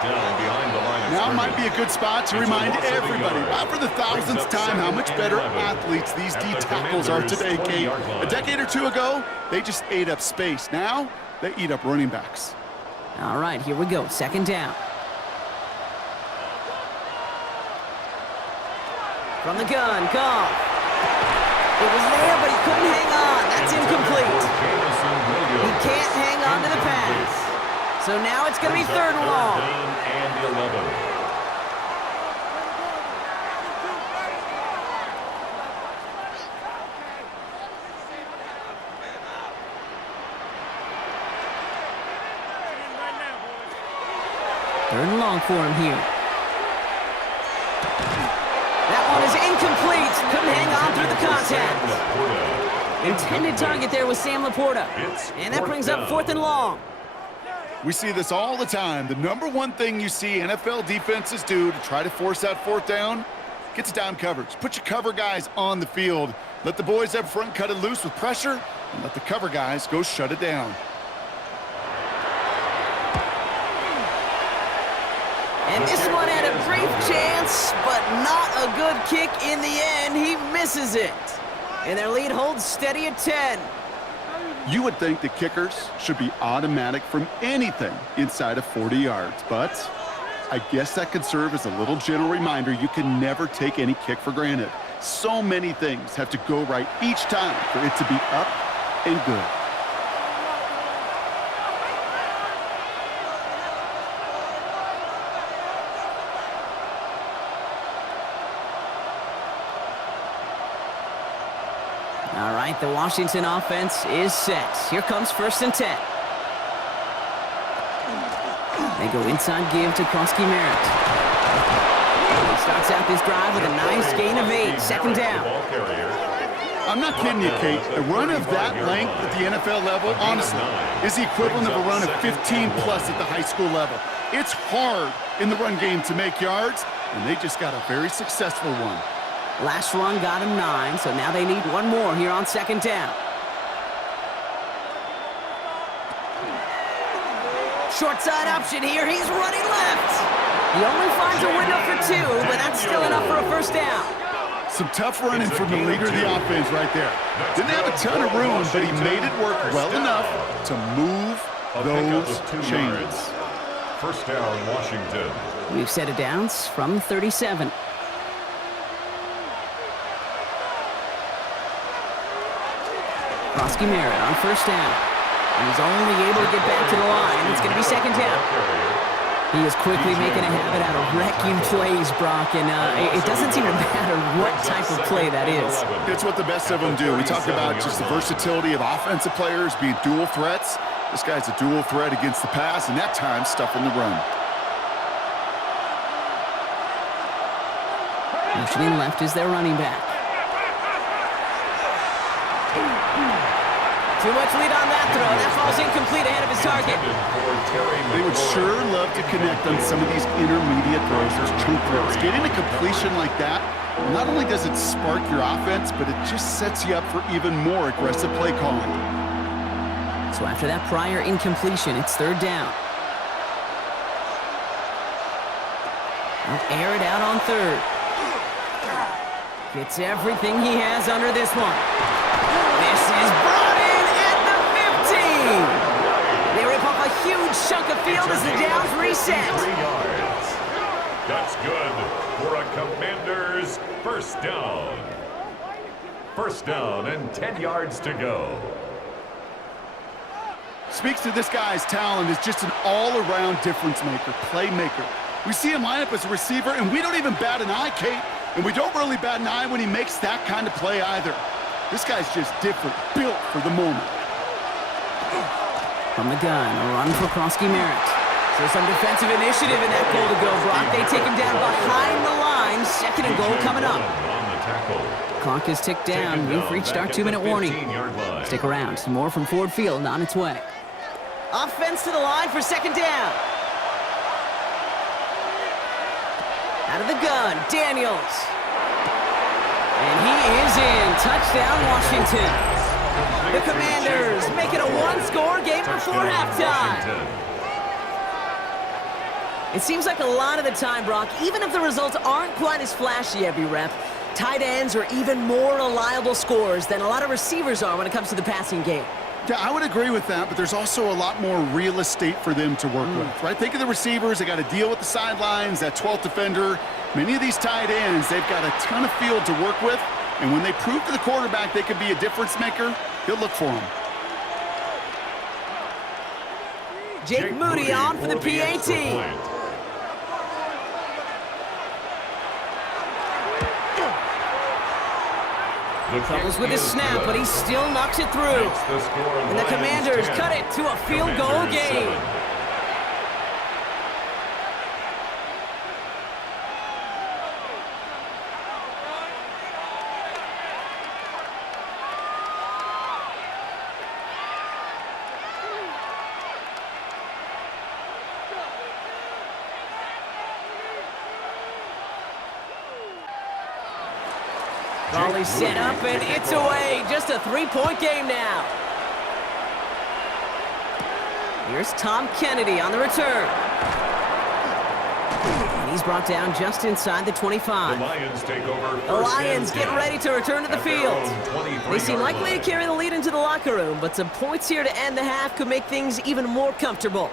Now might be a good spot to remind everybody, not for the 1000th time, how much better athletes these D tackles are today, Kate. A decade or two ago, they just ate up space. Now, they eat up running backs. All right, here we go. 2nd down. From the gun, Goff. It was there, but he couldn't hang on. That's incomplete. He can't hang on to the pass. So now it's going to be 3rd and long. And 11. Third and long for him here. That one is incomplete. Couldn't hang on through the contact. Intended target there was Sam Laporta. And that brings up 4th and long. We see this all the time. The number one thing you see NFL defenses do to try to force that 4th down, gets down coverage. Put your cover guys on the field. Let the boys up front cut it loose with pressure, and let the cover guys go shut it down. And this one had a brief chance, but not a good kick in the end. He misses it. And their lead holds steady at 10. You would think the kickers should be automatic from anything inside of 40 yards, but I guess that could serve as a little gentle reminder you can never take any kick for granted. So many things have to go right each time for it to be up and good. All right, the Washington offense is set. Here comes 1st and 10. They go inside give to Krosky-Merritt. He starts out this drive with a nice gain of 8. 2nd down. I'm not kidding you, Kate. A run of that length at the NFL level, honestly, is the equivalent of a run of 15-plus at the high school level. It's hard in the run game to make yards, and they just got a very successful one. Last run got him 9, so now they need one more here on 2nd down. Short side option here. He's running left. He only finds a window for 2, but that's still enough for a 1st down. Some tough running from the leader of the offense right there. Didn't have a ton of room, but he made it work well enough to move those chains. 1st down, Washington. We've set it downs from 37. Krosky-Merritt on 1st down. And he's only able to get back to the line. It's going to be 2nd down. He is quickly making a habit out of wrecking plays, Brock, and it doesn't seem to matter what type of play that is. It's what the best of them do. We talk about just the versatility of offensive players being dual threats. This guy's a dual threat against the pass, and at times stuffing the run. Motioning left is their running back. Too much lead on that throw. That falls incomplete ahead of his target. They would sure love to connect on some of these intermediate throws, those chunk throws. Getting a completion like that, not only does it spark your offense, but it just sets you up for even more aggressive play calling. So after that prior incompletion, it's third down. They'll air it out on third. Gets everything he has under this one. This is brought in at the 15. They rip off a huge chunk of field as the downs reset. 3 yards. That's good for a Commanders first down. First down and 10 yards to go. Speaks to this guy's talent as just an all-around difference maker, playmaker. We see him line up as a receiver, and we don't even bat an eye, Kate. And we don't really bat an eye when he makes that kind of play either. This guy's just different, built for the moment. From the gun, a run for Prosky Merritt. So some defensive initiative in that goal to go, Brock. They take him down behind the line. Second and goal coming up. Clock is ticked down. We've reached our 2-minute warning. Stick around. Some more from Ford Field on its way. Offense to the line for second down. Out of the gun, Daniels. And he is in. Touchdown, Washington. The Commanders make it a one-score game before halftime. It seems like a lot of the time, Brock, even if the results aren't quite as flashy every rep, tight ends are even more reliable scorers than a lot of receivers are when it comes to the passing game. Yeah, I would agree with that, but there's also a lot more real estate for them to work with, right? Think of the receivers. They got to deal with the sidelines, that 12th defender. Many of these tight ends, they've got a ton of field to work with, and when they prove to the quarterback they can be a difference maker, he'll look for them. Jake Moody on for the PAT. Troubles with his snap, but he still knocks it through. And the Commanders cut it to a field goal game. Raleigh set up, and it's away. Just a 3-point game now. Here's Tom Kennedy on the return. And he's brought down just inside the 25. The Lions take over. The Lions getting ready to return to the field. They seem likely to carry the lead into the locker room, but some points here to end the half could make things even more comfortable.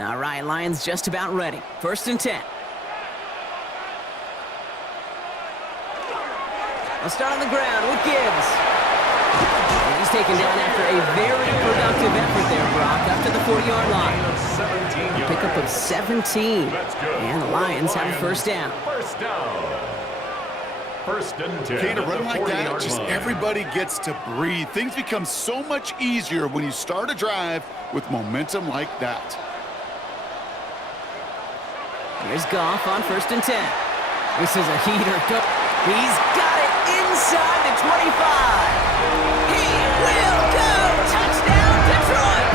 All right, Lions just about ready. First and 10. I'll start on the ground with Gibbs. And he's taken down after a very productive effort there, Brock, up to the 40-yard line. A pickup of 17. And the Lions have a first down. First down. First and 10. Okay, to run like that, just everybody gets to breathe. Things become so much easier when you start a drive with momentum like that. Here's Goff on first and 10. This is a heater. He's got it inside the 25. He will go. Touchdown, Detroit.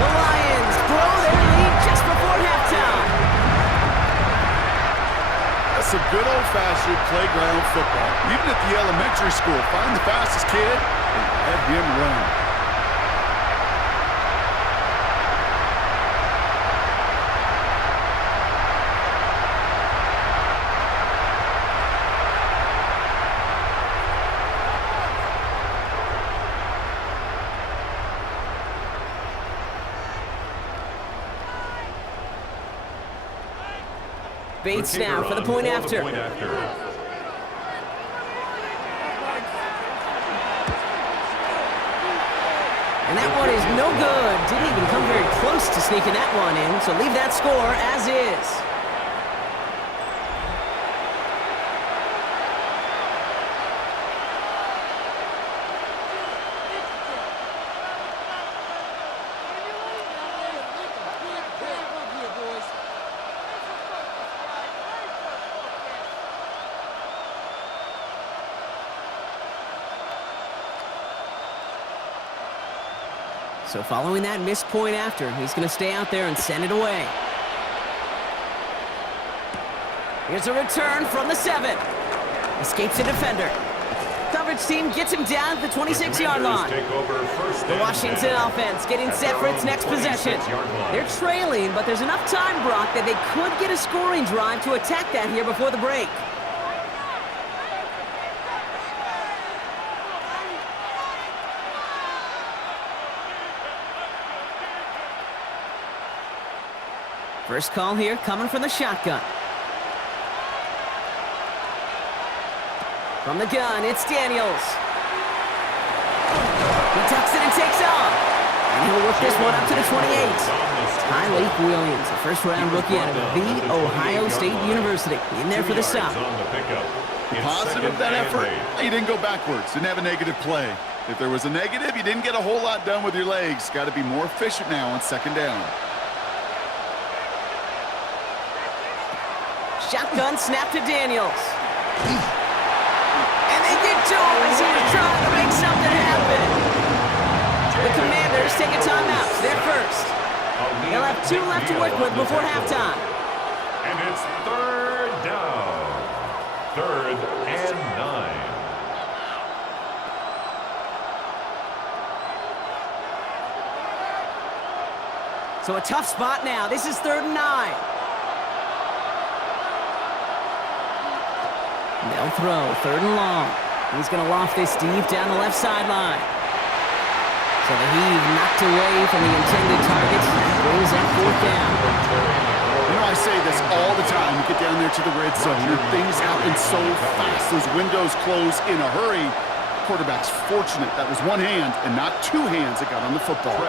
The Lions grow their lead just before halftime. That's some good old-fashioned playground football. Even at the elementary school, find the fastest kid and let him run. Bates now for the point after. And that one is no good. Didn't even come very close to sneaking that one in, so leave that score as is. So following that missed point after, he's going to stay out there and send it away. Here's a return from the 7. Escapes a defender. Coverage team gets him down at the 26-yard line. The Washington offense getting set for its next possession. They're trailing, but there's enough time, Brock, that they could get a scoring drive to attack that here before the break. First call here coming from the shotgun. From the gun, it's Daniels. He tucks it and takes off. And he'll work this one up to the 28. Tyleik Williams, a first-round rookie out of The Ohio State University, in there for the stop. Positive that effort. He didn't go backwards. Didn't have a negative play. If there was a negative, you didn't get a whole lot done with your legs. Got to be more efficient now on second down. Shotgun snap to Daniels. And they get to him as he was trying to make something happen. The Commanders take a timeout. They're first. They'll have 2 left to work with before halftime. And it's third down. 3rd and 9. So a tough spot now. This is 3rd and 9. They'll throw, 3rd and long. He's going to loft this deep down the left sideline. So the heave knocked away from the intended target. Brings that 4th down. You know, I say this all the time. You get down there to the red zone. Things happen so fast. Those windows close in a hurry. Quarterback's fortunate that was one hand and not 2 hands that got on the football.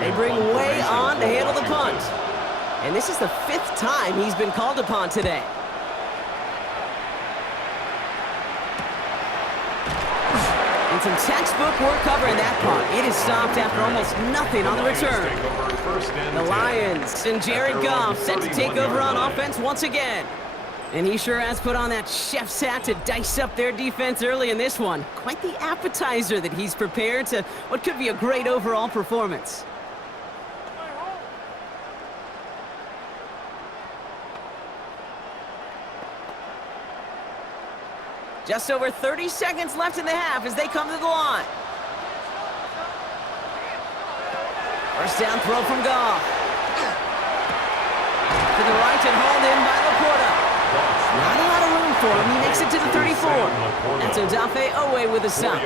They bring way on to handle the punt. And this is the 5th time he's been called upon today. And some textbook work covering that punt. It is stopped after almost nothing on the return. The Lions and Jared Goff set to take over on offense once again. And he sure has put on that chef's hat to dice up their defense early in this one. Quite the appetizer that he's prepared to what could be a great overall performance. Just over 30 seconds left in the half as they come to the line. First down throw from Goff. To the right and hauled in by Laporta. Not a lot of room for him. He makes it to the 34. That's Odafe Owe with a stop.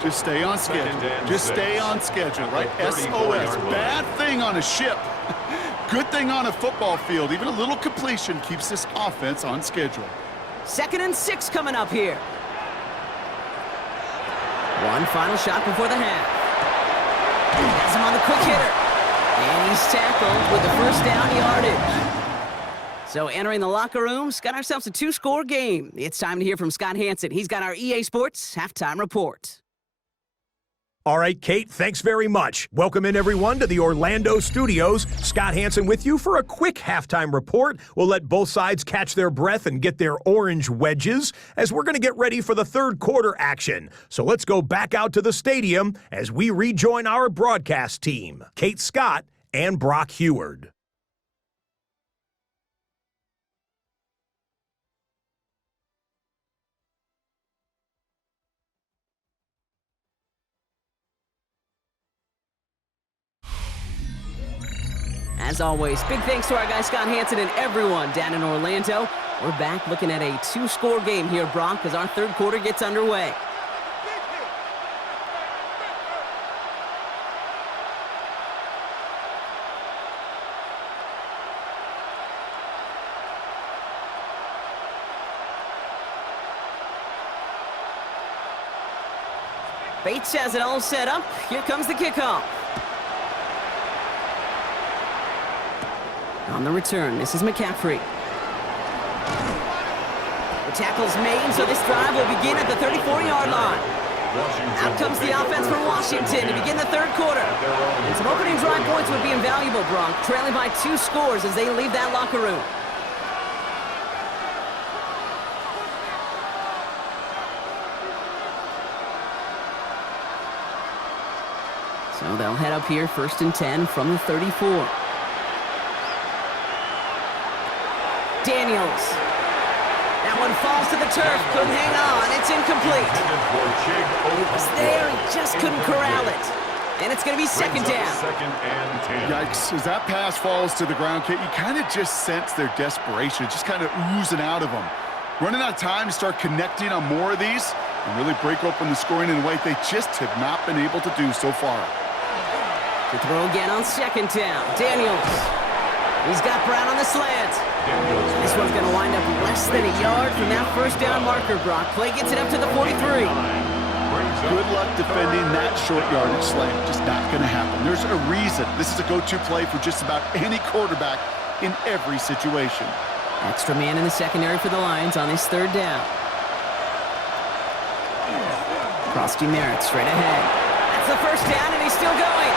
Just stay on schedule. Just stay on schedule, right? SOS. Bad thing on a ship. Good thing on a football field. Even a little completion keeps this offense on schedule. 2nd and 6 coming up here. One final shot before the half. Has him on the quick hitter. And he's tackled with the first down yardage. So entering the locker rooms, got ourselves a 2-score game. It's time to hear from Scott Hansen. He's got our EA Sports halftime report. All right, Kate, thanks very much. Welcome in, everyone, to the Orlando studios. Scott Hansen with you for a quick halftime report. We'll let both sides catch their breath and get their orange wedges as we're going to get ready for the 3rd quarter action. So let's go back out to the stadium as we rejoin our broadcast team, Kate Scott and Brock Heward. As always, big thanks to our guy Scott Hansen and everyone down in Orlando. We're back looking at a 2-score game here, Brock, as our 3rd quarter gets underway. Bates has it all set up. Here comes the kickoff. On the return, this is McCaffrey. The tackle's made, so this drive will begin at the 34-yard line. Out comes the offense for Washington to begin the third quarter. And some opening drive points would be invaluable, Bronk, trailing by 2 scores as they leave that locker room. So they'll head up here, 1st and 10 from the 34. Daniels. That one falls to the turf. Couldn't hang on. It's incomplete. It was there. He just couldn't corral it. And it's going to be 2nd down. 2nd and 10. Yikes, as that pass falls to the ground, Kate, you kind of just sense their desperation, just kind of oozing out of them. Running out of time to start connecting on more of these and really break open the scoring in a way they just have not been able to do so far. To throw again on 2nd down. Daniels. He's got Brown on the slant. This one's going to wind up less than a yard from that 1st down marker, Brock. Play gets it up to the 43. Good luck defending that short yardage slant. Just not going to happen. There's a reason this is a go-to play for just about any quarterback in every situation. Extra man in the secondary for the Lions on this 3rd down. Krosky Merritt straight ahead. That's the 1st down, and he's still going.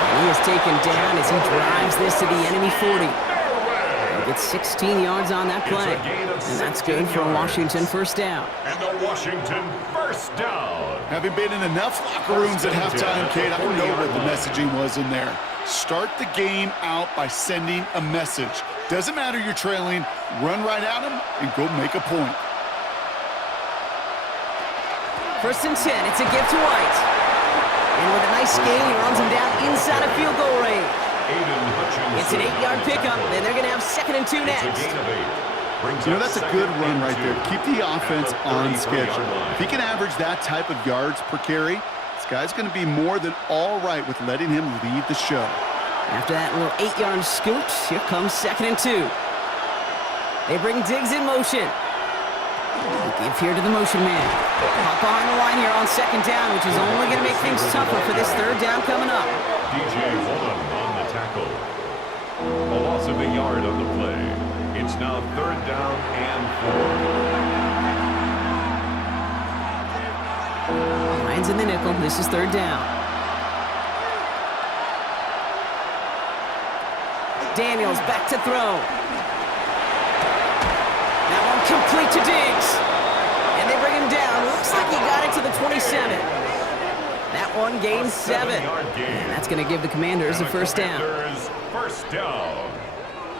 And he is taken down as he drives this to the enemy 40. He gets 16 yards on that play. And that's good for a Washington 1st down. And the Washington 1st down. Having been in enough locker rooms at halftime, Kate, I know what the messaging was in there. Start the game out by sending a message. Doesn't matter you're trailing, run right at them and go make a point. 1st and 10, it's a gift to White. And with a nice gain, he runs him down inside of field goal range. It's an 8-yard pickup, and they're going to have 2nd and 2 next. You know, that's a good run right there. Keep the offense on schedule. If he can average that type of yards per carry, this guy's going to be more than all right with letting him lead the show. After that little 8-yard scoot, here comes 2nd and 2. They bring Diggs in motion. They give here to the motion man. Hop behind the line here on 2nd down, which is only going to make things tougher for this 3rd down coming up. DJ Fulham on the tackle. A loss of a yard on the play. It's now 3rd down and 4. Lions in the nickel. This is 3rd down. Daniels back to throw. That one complete to Diggs. And they bring him down. Looks like he got it to the 27. That one gains 7. And that's going to give the Commanders a 1st down. 1st down.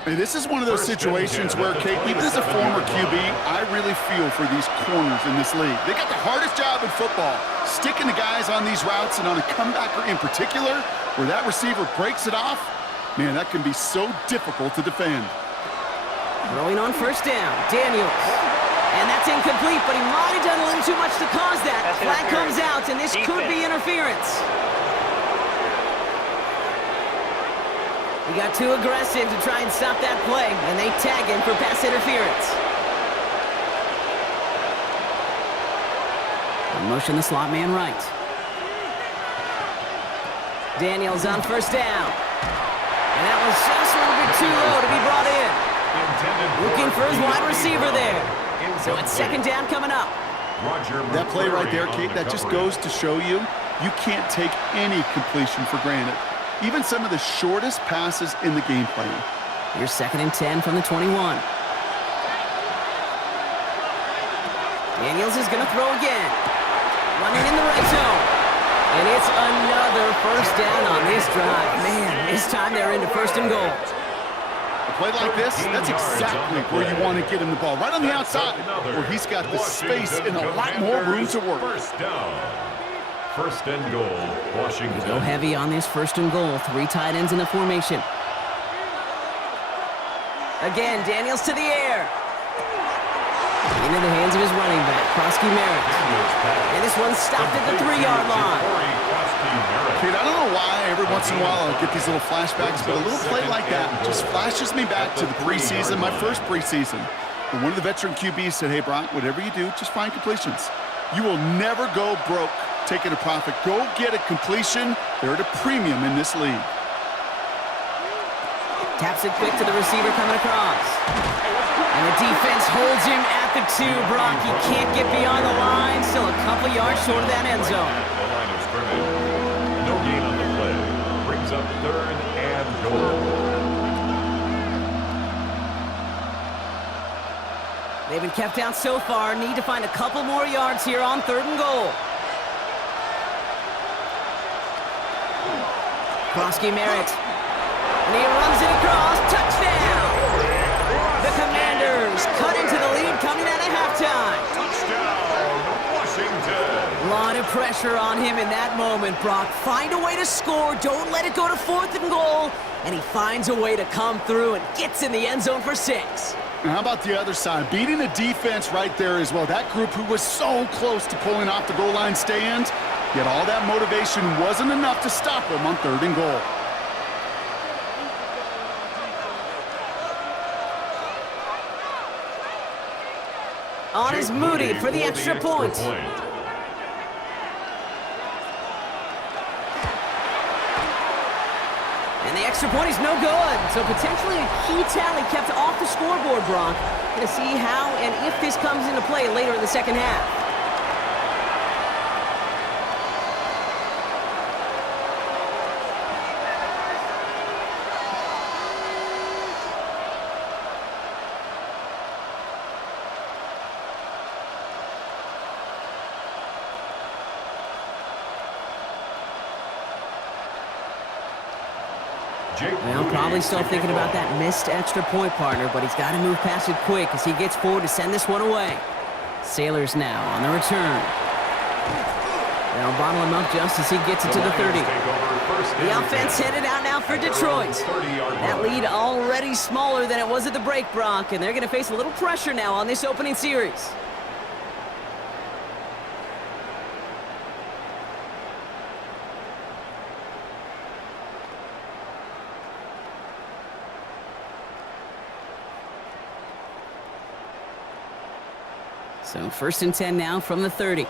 And this is one of those situations where, Kate, even as a former QB, I really feel for these corners in this league. They got the hardest job in football, sticking the guys on these routes and on a comebacker in particular, where that receiver breaks it off. Man, that can be so difficult to defend. Throwing on 1st down, Daniels. And that's incomplete, but he might have done a little too much to cause that. Flag comes out, and this could be interference. He got too aggressive to try and stop that play, and they tag him for pass interference. Motion the slot man right. Daniels on 1st down. And that was just a little bit too low to be brought in. Looking for his wide receiver there. So it's 2nd down coming up. That play right there, Kate, that just goes to show you, you can't take any completion for granted. Even some of the shortest passes in the game plan. Here's 2nd and 10 from the 21. Daniels is going to throw again. Running in the red zone. And it's another 1st down on this drive. Man, this time they're into 1st and goal. A play like this, that's exactly where you want to get him the ball. Right on the outside, where he's got the space and a lot more room to work. 1st down. 1st and goal, Washington. They go heavy on this 1st and goal. 3 tight ends in the formation. Again, Daniels to the air. Into the hands of his running back, Krosky Merritt. And this one stopped at the 3-yard line. Kate, I don't know why every once in a while I get these little flashbacks, but a little play like that just flashes me back to the preseason, my first preseason. And one of the veteran QBs said, hey, Brock, whatever you do, just find completions. You will never go broke taking a profit. Go get a completion. They're at a premium in this league. Taps it quick to the receiver coming across. And the defense holds him at the 2, Brock. He can't get beyond the line. Still a couple yards short of that end zone. The line of scrimmage. No gain on the play. Brings up 3rd and goal. They've been kept down so far. Need to find a couple more yards here on 3rd and goal. Krosky Merritt. And he runs it across. Touchdown! The Commanders cut into the lead coming out of halftime. Touchdown, Washington. A lot of pressure on him in that moment, Brock. Find a way to score. Don't let it go to 4th and goal. And he finds a way to come through and gets in the end zone for 6. Now, how about the other side? Beating the defense right there as well. That group who was so close to pulling off the goal line stand, yet all that motivation wasn't enough to stop them on 3rd and goal. On is Moody for the extra point. And the extra point is no good. So potentially a key tally kept off the scoreboard, Brock. Going to see how and if this comes into play later in the second half. Well, probably still thinking about that missed extra point, partner, but he's got to move past it quick as he gets forward to send this one away. Sailors now on the return. They'll bottle him up just as he gets it to the 30. The offense headed out now for Detroit. That lead already smaller than it was at the break, Brock, and they're going to face a little pressure now on this opening series. So 1st and 10 now from the 30.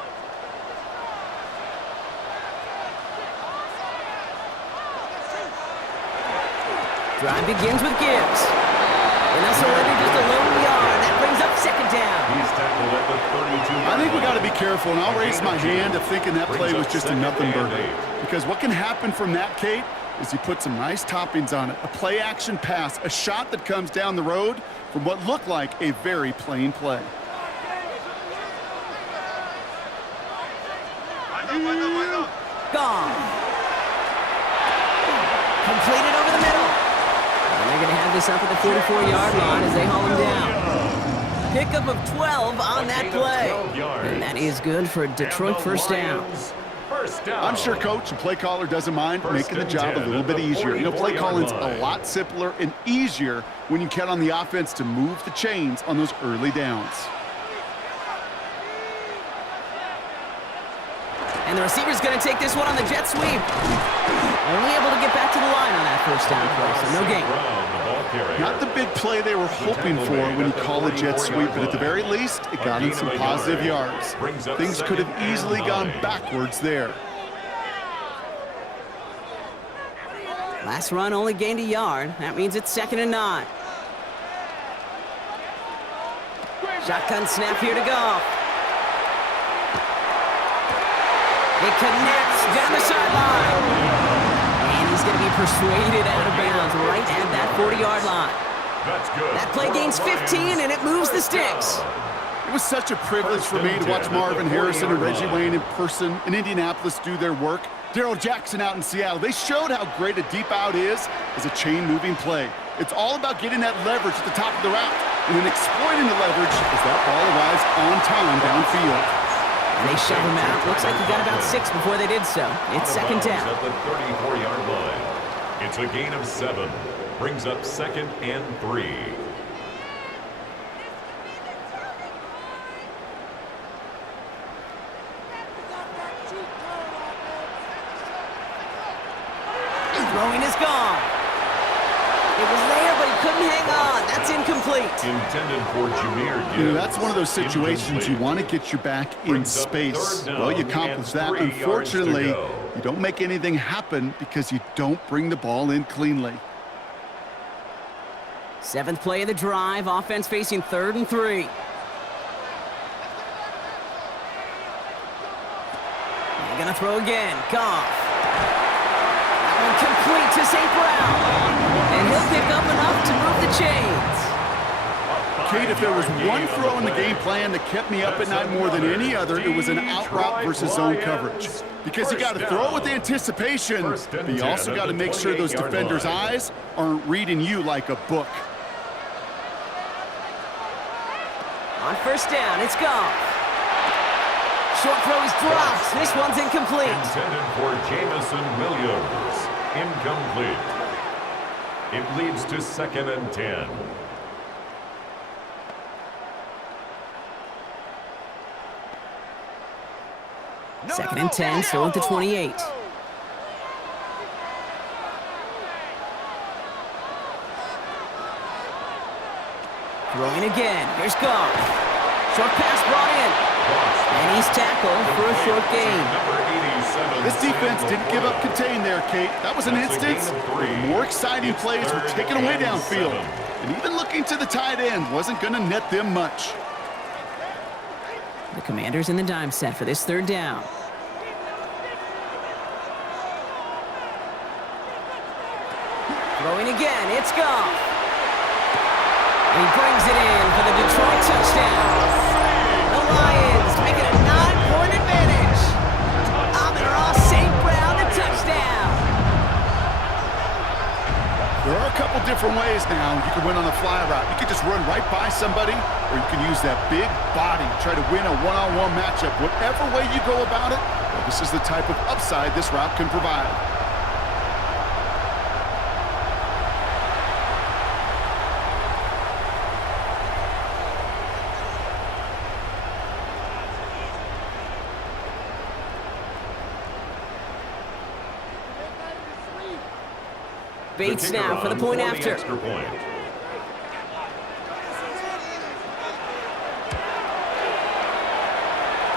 Drive begins with Gibbs. And that's already just a lone yard. That brings up 2nd down. He's tackled at the 32. I think we got to be careful, and I'll raise my hand of thinking that play was just a nothing burger. Because what can happen from that, Kate, is you put some nice toppings on it. A play-action pass, a shot that comes down the road from what looked like a very plain play. Gone. Completed over the middle. And they're going to have this up at the 44-yard line as they haul him down. Pickup of 12 on that play. And that is good for a Detroit first down. I'm sure coach and play caller doesn't mind making the job a little bit easier. You know, play calling's a lot simpler and easier when you count on the offense to move the chains on those early downs. And the receiver's going to take this one on the jet sweep. Only able to get back to the line on that first down play, so no gain. Not the big play they were hoping for when you call a jet sweep, but at the very least, it got in some positive yards. Things could have easily gone backwards there. Last run only gained a yard. That means it's 2nd and 9. Shotgun snap here to Goff. It connects down the sideline. And he's going to be persuaded out of bounds right at that 40-yard line. That's good. That play gains 15, and it moves the sticks. It was such a privilege for me to watch Marvin Harrison and Reggie Wayne in person in Indianapolis do their work. Darrell Jackson out in Seattle. They showed how great a deep out is as a chain-moving play. It's all about getting that leverage at the top of the route and then exploiting the leverage as that ball arrives on time downfield. And they shove him out. Looks like he got about 6 before they did so. It's 2nd down. At the 34-yard line. It's a gain of 7. Brings up 2nd and 3. Throwing is gone. It was there, but he couldn't hang on. That's incomplete. incomplete. Intended for Jameer You know, that's one of those situations you want to get your back in space. Well, you accomplish that. Unfortunately, you don't make anything happen because you don't bring the ball in cleanly. 7th play of the drive. Offense facing 3rd and 3. They're going to throw again. Goff. That one complete to St. Brown. And he'll pick up enough to move the chains. Kate, if there was one throw in the game plan that kept me up at night more than any other, it was an out route versus zone coverage. Because you got to throw with anticipation, but you also got to make sure those defenders' eyes aren't reading you like a book. On 1st down, it's Goff. Short throw is dropped. This one's incomplete. Intended for Jamison Williams. Incomplete. It leads to 2nd and 10. Second and 10, still at the 28. Throwing again. Here's Goff. Short pass brought in. And he's tackled for a short gain. This defense didn't give up contain there, Kate. That was an instance where the more exciting plays were taken away downfield. And even looking to the tight end wasn't going to net them much. The Commanders in the dime set for this 3rd down. Throwing again, it's Goff. And he brings it in for the Detroit touchdown. The Lions make it a 9-point advantage. Amon-Ra St. Brown, a touchdown. There are a couple different ways now you can win on the fly route. You can just run right by somebody, or you can use that big body, try to win a one-on-one matchup. Whatever way you go about it, well, this is the type of upside this route can provide. Bates now for the point after. Extra point.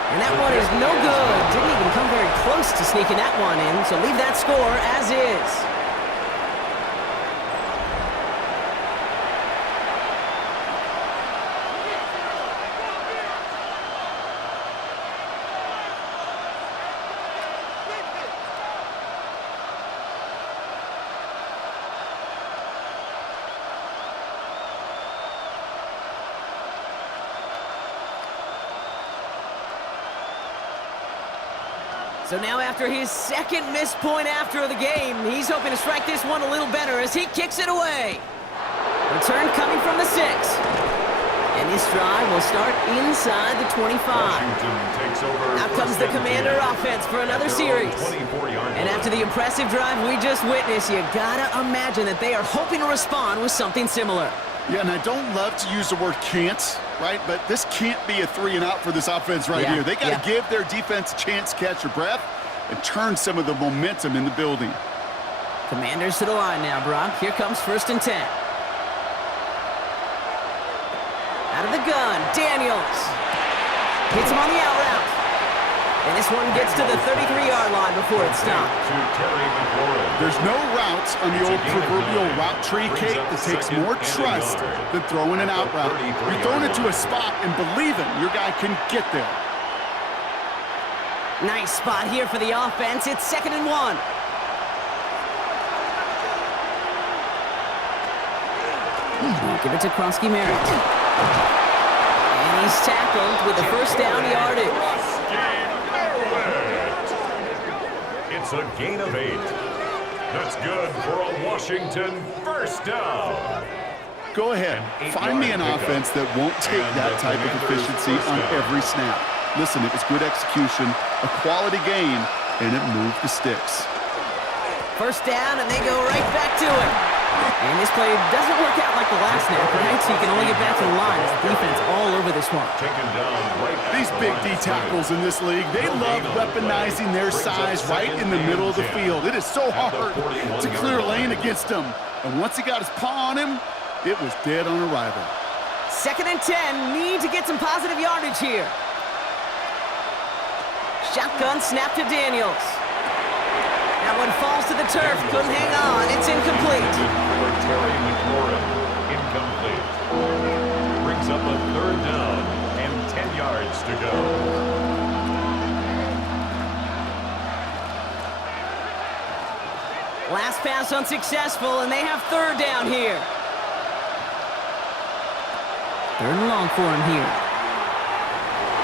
And that one is no good. Didn't even come very close to sneaking that one in, so leave that score as is. So now after his 2nd missed point after the game, he's hoping to strike this one a little better as he kicks it away. Return coming from the 6. And this drive will start inside the 25. Now comes the Commander offense for another series. And after the impressive drive we just witnessed, you gotta imagine that they are hoping to respond with something similar. Yeah, and I don't love to use the word can't, right? But this can't be a 3 and out for this offense right here. They got to give their defense a chance to catch their breath and turn some of the momentum in the building. Commanders to the line now, Brock. Here comes 1st and 10. Out of the gun, Daniels. Hits him on the out route. And this one gets to the 33-yard line before it's stopped. There's no route on the old proverbial route tree, Kate, that takes more trust than throwing an out route. You're throwing it to a spot and believing your guy can get there. Nice spot here for the offense. It's 2nd and 1. Give it to Kronsky-Merritt. And he's tackled with the 1st down yardage. It's a gain of 8. That's good for a Washington 1st down. Go ahead. Find me an offense that won't take that type of efficiency on every snap. Listen, it was good execution, a quality game, and it moved the sticks. 1st down, and they go right back to it. And this play doesn't work out like the last snap, right? So you can only get back to the line. It's defense all over this one. These big D tackles in this league, they love weaponizing their size right in the middle of the field. It is so hard to clear a lane against them. And once he got his paw on him, it was dead on arrival. 2nd and 10. Need to get some positive yardage here. Shotgun snap to Daniels. That one falls to the turf. Couldn't hang on. It's incomplete. For Terry McLaurin, incomplete. Brings up a 3rd down and 10 yards to go. Last pass unsuccessful, and they have 3rd down here. 3rd and long for him here.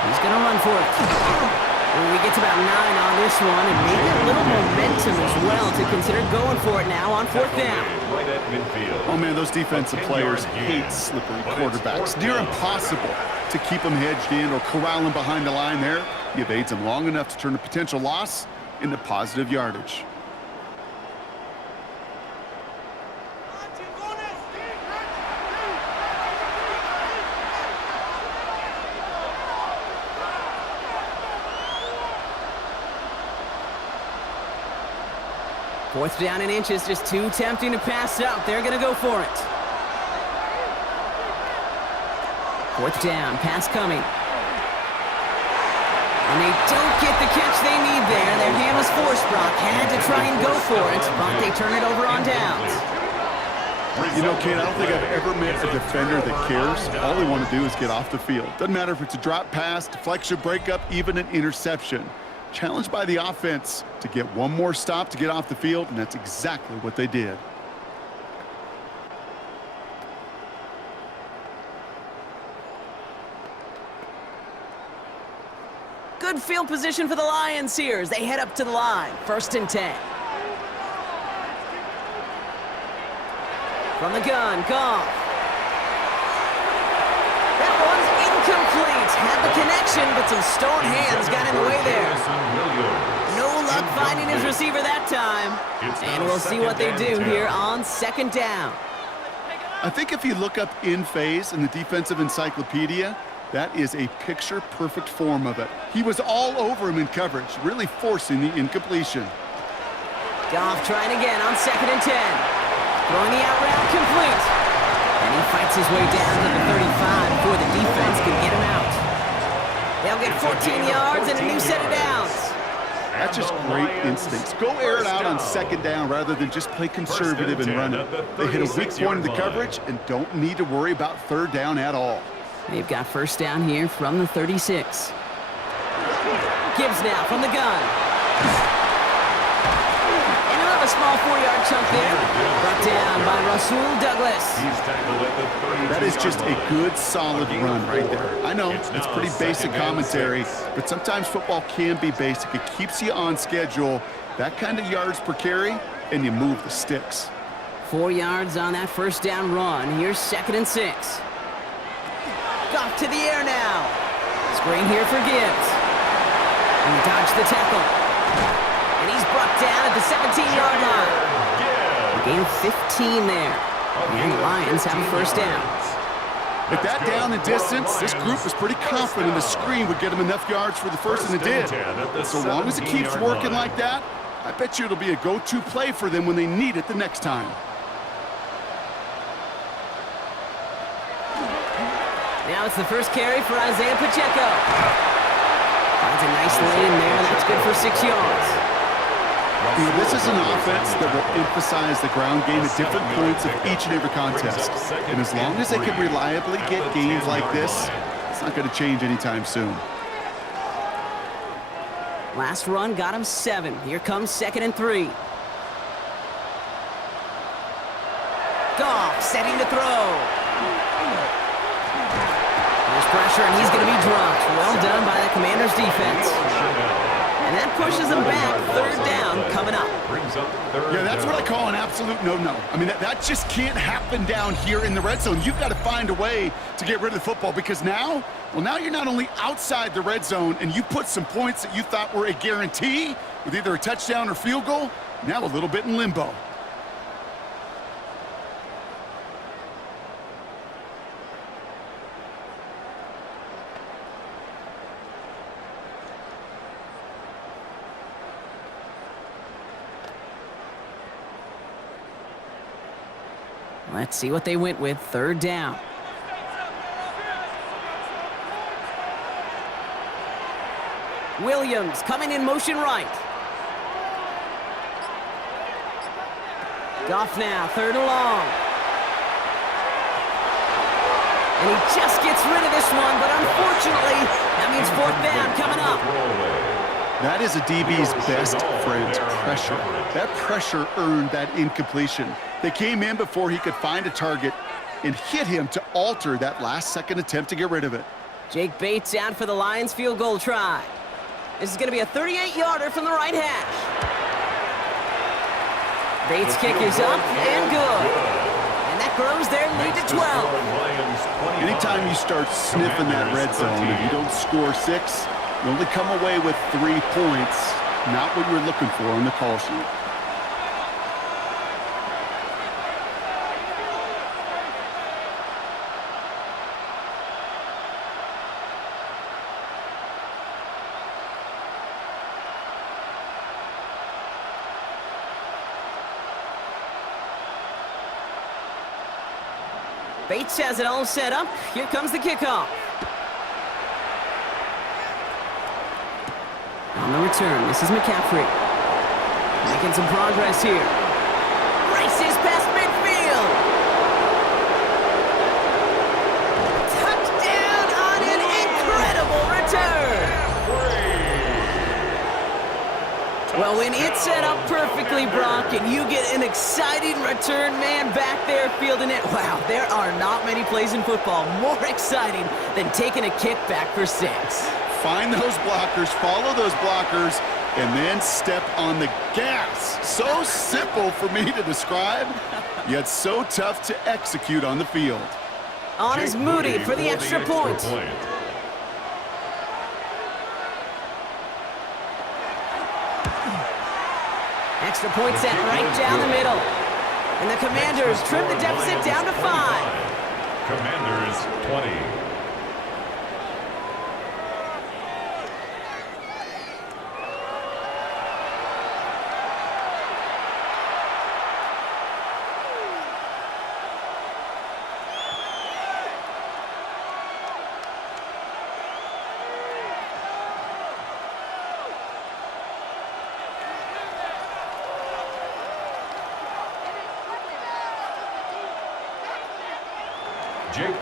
He's going to run for it. He gets about 9 on this one, and maybe a little momentum as well to consider going for it now on 4th down. Right at midfield. Oh, man, those defensive players hate slippery quarterbacks. Near impossible to keep them hedged in or corral them behind the line there. He evades them long enough to turn a potential loss into positive yardage. Fourth down and inches, just too tempting to pass up. They're going to go for it. 4th down, pass coming. And they don't get the catch they need there. Their hand was forced, Brock. Had to try and go for it, but they turn it over on downs. You know, Kate, I don't think I've ever met a defender that cares. All they want to do is get off the field. Doesn't matter if it's a drop pass, deflection, breakup, even an interception. Challenged by the offense to get one more stop to get off the field, and that's exactly what they did. Good field position for the Lions here as they head up to the line. 1st and 10. From the gun, Goff. That one's incomplete. Had the connection, but some stone hands got in the way there. No luck finding his receiver that time. And we'll see what they do here on 2nd down. I think if you look up in phase in the defensive encyclopedia, that is a picture-perfect form of it. He was all over him in coverage, really forcing the incompletion. Goff trying again on 2nd and 10. Throwing the out route complete. And he fights his way down to the 35 before the defense can get him out. They'll get 14 yards and a new set of downs. That's just great instincts. Go air it out on 2nd down rather than just play conservative and run it. They hit a weak point in the coverage and don't need to worry about 3rd down at all. They've got 1st down here from the 36. Gibbs now from the gun. And he'll have a small 4-yard chunk there. Brought down by Rasul Douglas. That is just a good, solid run right there. I know, it's pretty basic commentary, but sometimes football can be basic. It keeps you on schedule, that kind of yards per carry, and you move the sticks. 4 yards on that 1st down run. Here's 2nd and 6. Goff to the air now. Screen here for Gibbs. And he dodged the tackle. And he's brought down at the 17-yard line. A gain of 15 there. And the Lions have a 1st down. With that down and distance, this group was pretty confident the screen would get them enough yards for the first, and it did. So long as it keeps working like that, I bet you it'll be a go-to play for them when they need it the next time. Now it's the first carry for Isaiah Pacheco. Finds a nice lane there. That's good for 6 yards. You know, this is an offense that will emphasize the ground game at different points of each and every contest. And as long as they can reliably get gains like this, it's not going to change anytime soon. Last run got him 7. Here comes 2nd and 3. Goff setting to throw. There's pressure, and he's going to be dropped. Well done by the Commanders' defense. And that pushes them back. 3rd down coming up. Yeah, that's what I call an absolute no-no. I mean, that just can't happen down here in the red zone. You've got to find a way to get rid of the football because now you're not only outside the red zone and you put some points that you thought were a guarantee with either a touchdown or field goal, now a little bit in limbo. Let's see what they went with. 3rd down. Williams coming in motion right. Goff now, 3rd and long. And he just gets rid of this one, but unfortunately, that means 4th down coming up. That is a DB's best friend, pressure. That pressure earned that incompletion. They came in before he could find a target and hit him to alter that last-second attempt to get rid of it. Jake Bates out for the Lions field goal try. This is going to be a 38-yarder from the right hash. Bates' kick is up and good. And that grows their lead to 12. Anytime you start sniffing that red zone and you don't score 6, you only come away with 3 points, not what you were looking for on the call sheet. Bates has it all set up. Here comes the kickoff. On the return, this is McCaffrey. Making some progress here. Races past midfield. Touchdown on an incredible return. Well, when it's set up perfectly, Brock, and you get an exciting return man back there fielding it, wow, there are not many plays in football more exciting than taking a kick back for 6. Find those blockers, follow those blockers, and then step on the gas. So simple for me to describe, yet so tough to execute on the field. On is Moody for the extra point. Extra point set right down the middle. And the Commanders trim the deficit down to 5. Commanders 20.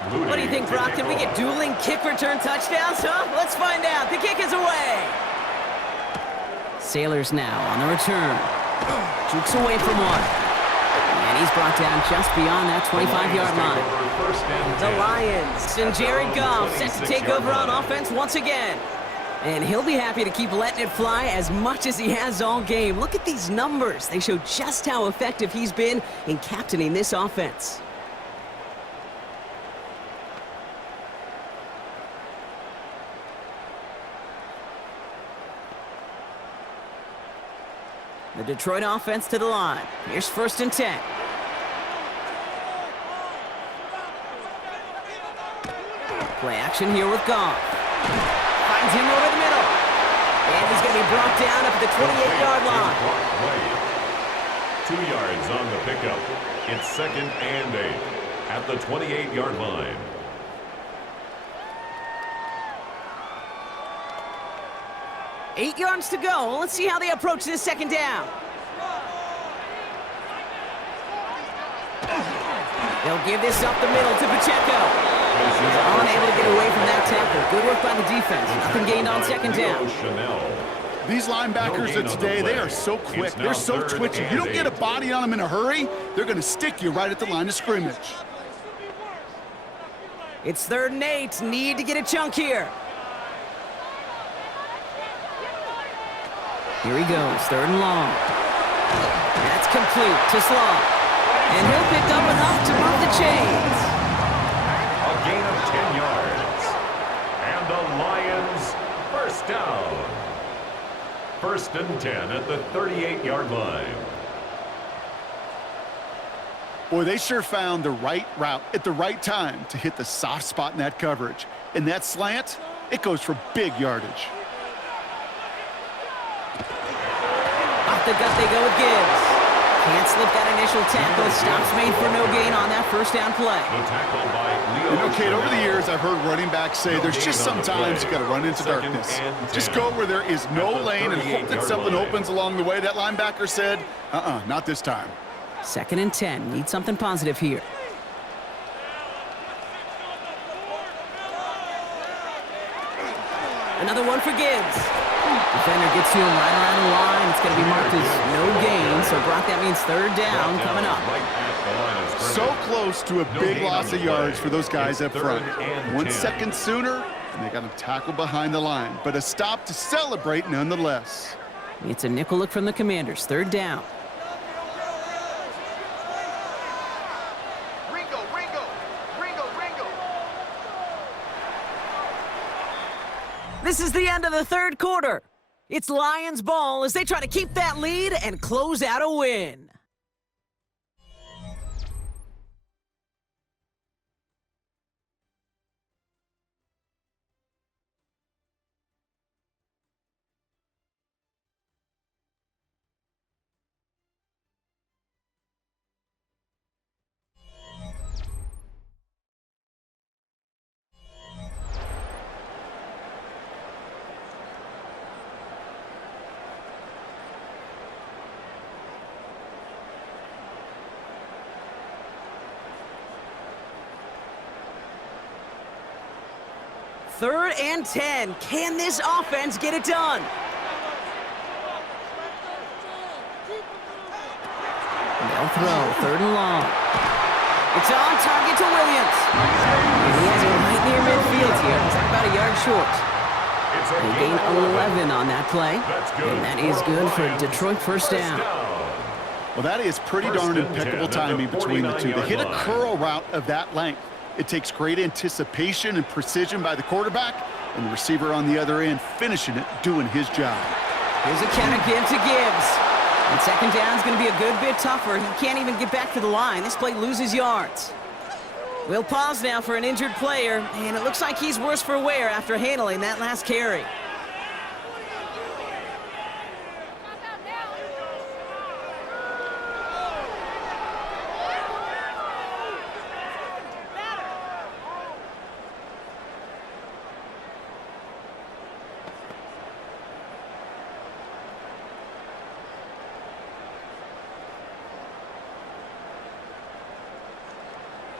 What do you think, Brock? Can we get dueling kick return touchdowns, huh? Let's find out. The kick is away. Sailors now on the return. Jukes away from one. And he's brought down just beyond that 25-yard line. The Lions and Jared Goff set to take over on offense once again. And he'll be happy to keep letting it fly as much as he has all game. Look at these numbers. They show just how effective he's been in captaining this offense. The Detroit offense to the line. Here's 1st and 10. Play action here with Goff. Finds him over the middle. And he's going to be brought down up at the 28-yard line. 2 yards on the pickup. It's 2nd and 8 at the 28-yard line. Eight yards to go. Let's see how they approach this 2nd down. They'll give this up the middle to Pacheco. He's unable to get away from that tackle. Good work by the defense. Nothing gained on 2nd down. These linebackers of today, they are so quick. They're so twitchy. You don't get a body on them in a hurry, they're going to stick you right at the line of scrimmage. It's 3rd and 8. Need to get a chunk here. Here he goes, 3rd and long. That's complete to Slaw. And he'll pick up enough to move the chains. A gain of 10 yards. And the Lions, 1st down. 1st and 10 at the 38-yard line. Boy, they sure found the right route at the right time to hit the soft spot in that coverage. And that slant, it goes for big yardage. Off the gut they go with Gibbs. Can't slip that initial tackle. Stops made for no gain on that first down play. The tackle by Leo. You know, Kate, over the years, I've heard running backs say there's just sometimes you got to run into darkness. Just go where there is no lane and hope that something opens along the way. That linebacker said, not this time. 2nd and 10. Need something positive here. Another one for Gibbs. Defender gets to him right around the line. It's going to be marked as no gain. So, Brock, that means 3rd down coming up. So close to a big loss of yards for those guys up front. 1 second sooner, and they got him tackled behind the line. But a stop to celebrate nonetheless. It's a nickel look from the Commanders. 3rd down. This is the end of the 3rd quarter. It's Lions ball as they try to keep that lead and close out a win. Third and 10. Can this offense get it done? They'll throw. 3rd and long. It's on target to Williams. And he has it right near midfield here. It's about a yard short. They gain 11 on that play. And that is good for Detroit 1st down. Well, that is pretty darn impeccable timing between the two. To hit a curl route of that length, it takes great anticipation and precision by the quarterback, and the receiver on the other end finishing it, doing his job. Here's a counter give to Gibbs. And 2nd down is going to be a good bit tougher. He can't even get back to the line. This play loses yards. We'll pause now for an injured player, and it looks like he's worse for wear after handling that last carry.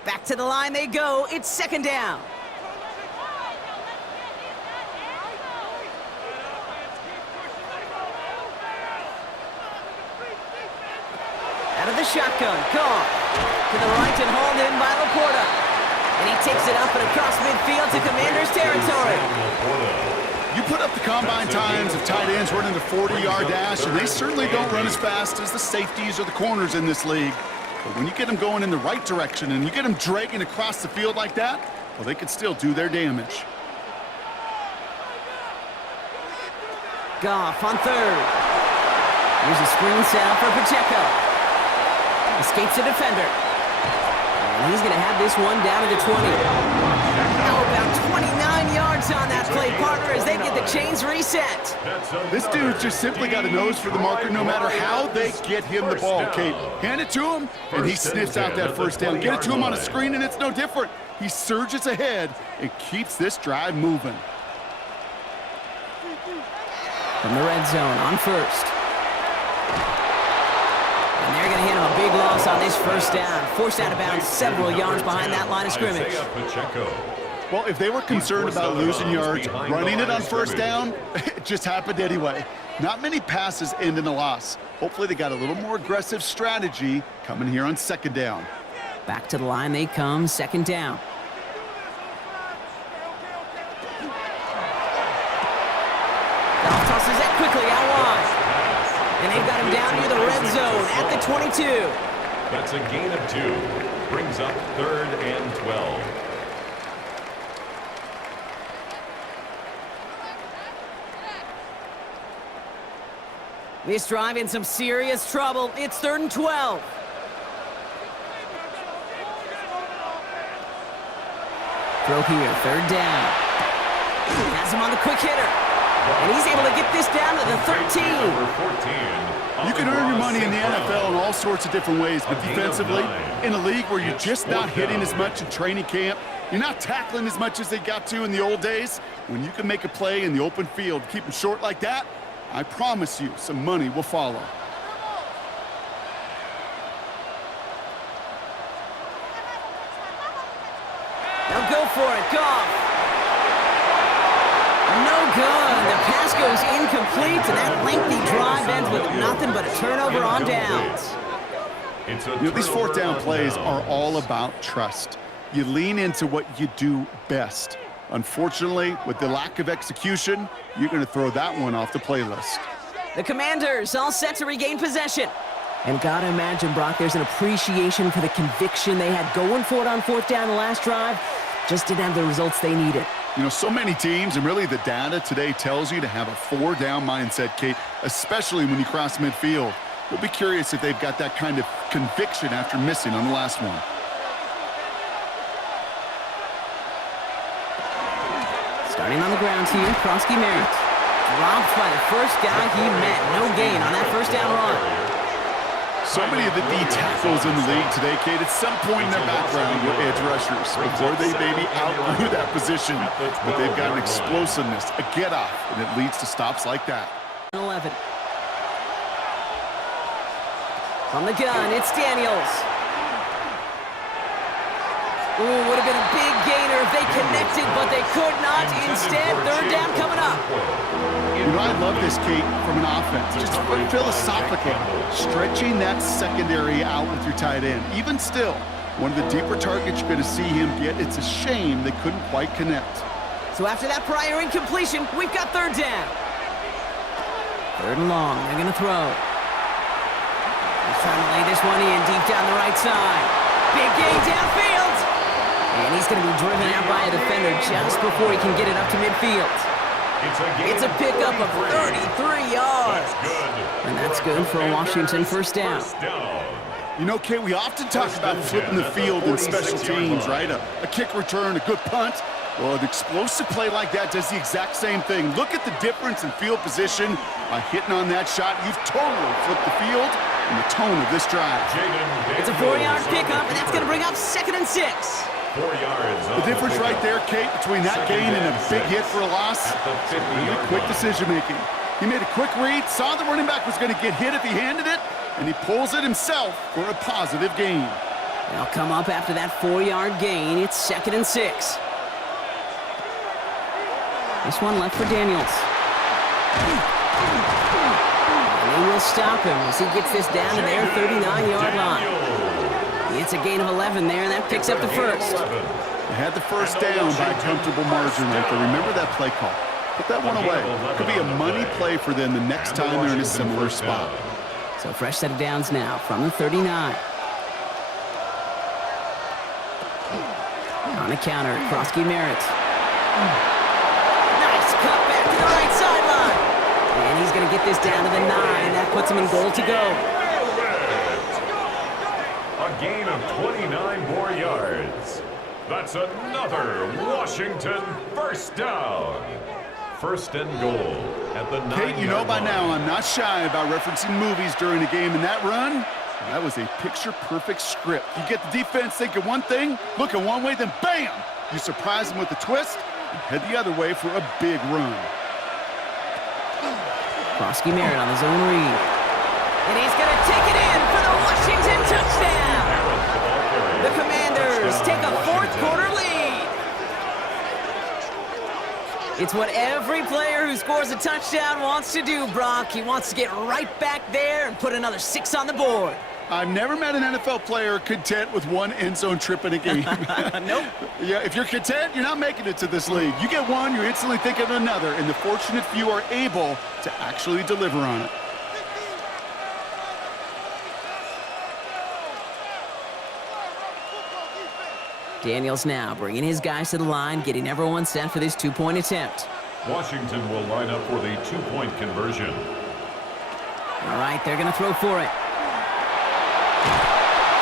Back to the line they go. It's 2nd down. Out of the shotgun. Goff to the right and hauled in by Laporta. And he takes it up and across midfield to Commanders territory. You put up the combine times of tight ends running the 40-yard dash, and they certainly don't run as fast as the safeties or the corners in this league. But when you get them going in the right direction and you get them dragging across the field like that, well, they can still do their damage. Goff on 3rd. Here's a screen setup for Pacheco. Escapes the defender. And he's going to have this one down to the 20. Now about 29 yards on that play, partner, as they get the chains reset. This dude's just simply got a nose for the marker no matter how they get him the ball, Kate. Hand it to him, and he sniffs out that 1st down. Get it to him on a screen, and it's no different. He surges ahead and keeps this drive moving. From the red zone on 1st. And they're going to hand him a big loss on this 1st down. Forced out of bounds several yards behind that line of scrimmage. Well, if they were concerned about losing yards, running it on 1st down, it just happened anyway. Not many passes end in a loss. Hopefully they got a little more aggressive strategy coming here on 2nd down. Back to the line they come, 2nd down. Goff tosses that quickly out wide. And they've got him down near the red zone at the 22. That's a gain of 2. Brings up 3rd and 12. This drive in some serious trouble. It's 3rd and 12. Throw here, 3rd down. Has him on the quick hitter. And he's able to get this down to the 13. You can earn your money in the NFL in all sorts of different ways, but defensively, in a league where you're just not hitting as much in training camp, you're not tackling as much as they got to in the old days, when you can make a play in the open field, keep it short like that, I promise you some money will follow. Now go for it, Goff. No good. The pass goes incomplete, and that lengthy drive ends with nothing but a turnover on downs. These fourth down plays are all about trust. You lean into what you do best. Unfortunately, with the lack of execution, you're going to throw that one off the playlist. The Commanders all set to regain possession. And gotta imagine, Brock, there's an appreciation for the conviction they had going for it on fourth down the last drive. Just didn't have the results they needed. So many teams, and really the data today tells you to have a four-down mindset, Kate, especially when you cross midfield. We'll be curious if they've got that kind of conviction after missing on the last one. Starting on the ground here, Krosky Merritt. Dropped by the first guy he met. No gain on that first down run. So many of the D tackles in the league today, Kate, at some point in their background were edge rushers before they maybe outgrew that position. But they've got an explosiveness, a get-off, and it leads to stops like that. 11. From the gun, it's Daniels. Ooh, would have been a big gainer if they connected, but they could not. Instead, third down coming up. I love this, Kate, from an offense. Just philosophically, stretching that secondary out with your tight end. Even still, one of the deeper targets you're going to see him get. It's a shame they couldn't quite connect. So after that prior incompletion, we've got third down. Third and long, they're going to throw. He's trying to lay this one in deep down the right side. Big gain downfield. And he's going to be driven out by a defender just before he can get it up to midfield. It's a pickup of 33 yards. And that's good for a Washington first down. Kate, we often talk about flipping the field in special teams, right? A kick return, a good punt. Well, an explosive play like that does the exact same thing. Look at the difference in field position. By hitting on that shot, you've totally flipped the field and the tone of this drive. It's a 4-yard pickup, and that's going to bring up 2nd and 6. 4 yards. The difference right there, Kate, between that gain and a big hit for a loss, really quick decision-making. He made a quick read, saw the running back was going to get hit if he handed it, and he pulls it himself for a positive gain. They'll come up after that 4-yard gain. It's 2nd and 6. This one left for Daniels. And they will stop him as he gets this down to their 39-yard line. It's a gain of 11 there, and that picks up the first. They had the first down by a comfortable margin right there. Remember that play call. Put that one away. Could be a money play for them the next time they're in a similar spot. So fresh set of downs now from the 39. On the counter, Krosky Merritt. Nice cut back to the right sideline. And he's going to get this down to the 9, and that puts him in goal to go. A gain of 29 more yards. That's another Washington first down. First and goal at the 9-yard line. Kate, by now I'm not shy about referencing movies during a game, and that run, that was a picture-perfect script. You get the defense thinking one thing, looking one way, then bam! You surprise them with a twist, and head the other way for a big run. Krosky Merritt on his own read. And he's going to take it in for the Washington touchdown. The Commanders take a fourth-quarter lead. It's what every player who scores a touchdown wants to do, Brock. He wants to get right back there and put another 6 on the board. I've never met an NFL player content with one end zone trip in a game. Nope. Yeah, if you're content, you're not making it to this league. You get one, you're instantly thinking of another, and the fortunate few are able to actually deliver on it. Daniels now bringing his guys to the line, getting everyone set for this 2-point attempt. Washington will line up for the 2-point conversion. All right, they're going to throw for it.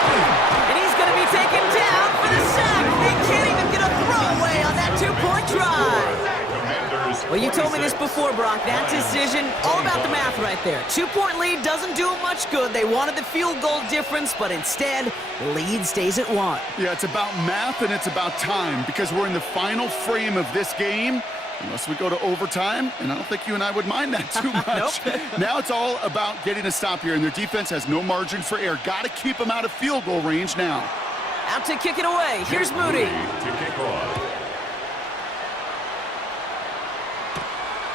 And he's going to be taken down for the sack. They can't even get a throwaway on that 2-point drive. Well, you told me this before, Brock. That decision, all about the math right there. 2-point lead doesn't do them much good. They wanted the field goal difference, but instead, the lead stays at 1. Yeah, it's about math and it's about time because we're in the final frame of this game. Unless we go to overtime, and I don't think you and I would mind that too much. Now it's all about getting a stop here, and their defense has no margin for error. Got to keep them out of field goal range now. Out to kick it away. Here's Moody. To kick off.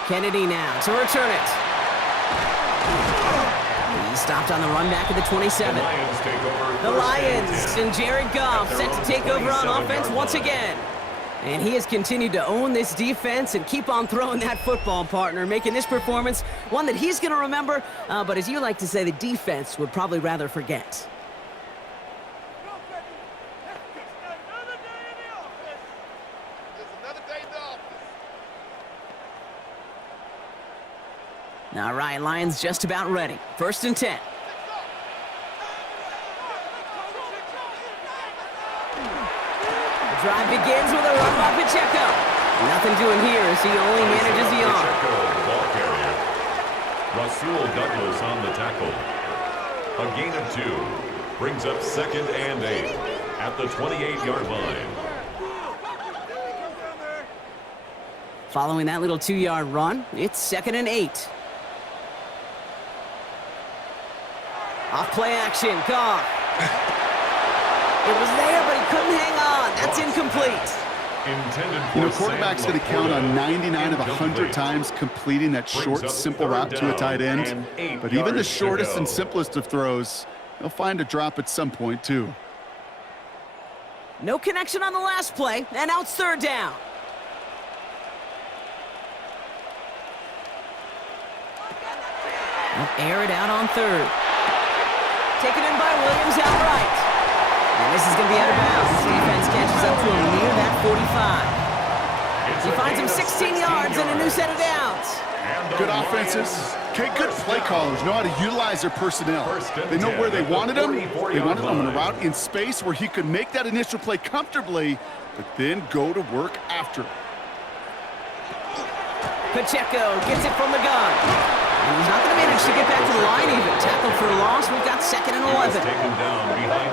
Kennedy now to return it. He stopped on the run back at the 27. The Lions and Jared Goff set to take over on offense once again. And he has continued to own this defense and keep on throwing that football, partner, making this performance one that he's going to remember, but as you like to say, the defense would probably rather forget. All right, Lions just about ready. 1st and 10. The drive begins with a run by Pacheco. Nothing doing here as he only manages the arm. Pacheco, the ball carrier. Rasul Douglas on the tackle. A gain of 2. Brings up 2nd and 8 at the 28-yard line. Following that little 2-yard run, it's 2nd and 8. Off play action, Goff. It was there, but he couldn't hang on. That's incomplete. Quarterback's going to count on 99 of 100 times completing that short, simple route to a tight end. But even the shortest and simplest of throws, he'll find a drop at some point, too. No connection on the last play, and now it's 3rd down. They'll air it out on 3rd. Taken in by Williams outright. And this is going to be out of bounds. Defense catches up to him near that 45. He finds him 16 yards and a new set of downs. Good offenses. Okay, good play callers know how to utilize their personnel. They know where they wanted him. They wanted him on a route in space where he could make that initial play comfortably, but then go to work after. Pacheco gets it from the gun. And he's not going to manage to get back to the line even. Tackled for a loss. We've got 2nd and 11.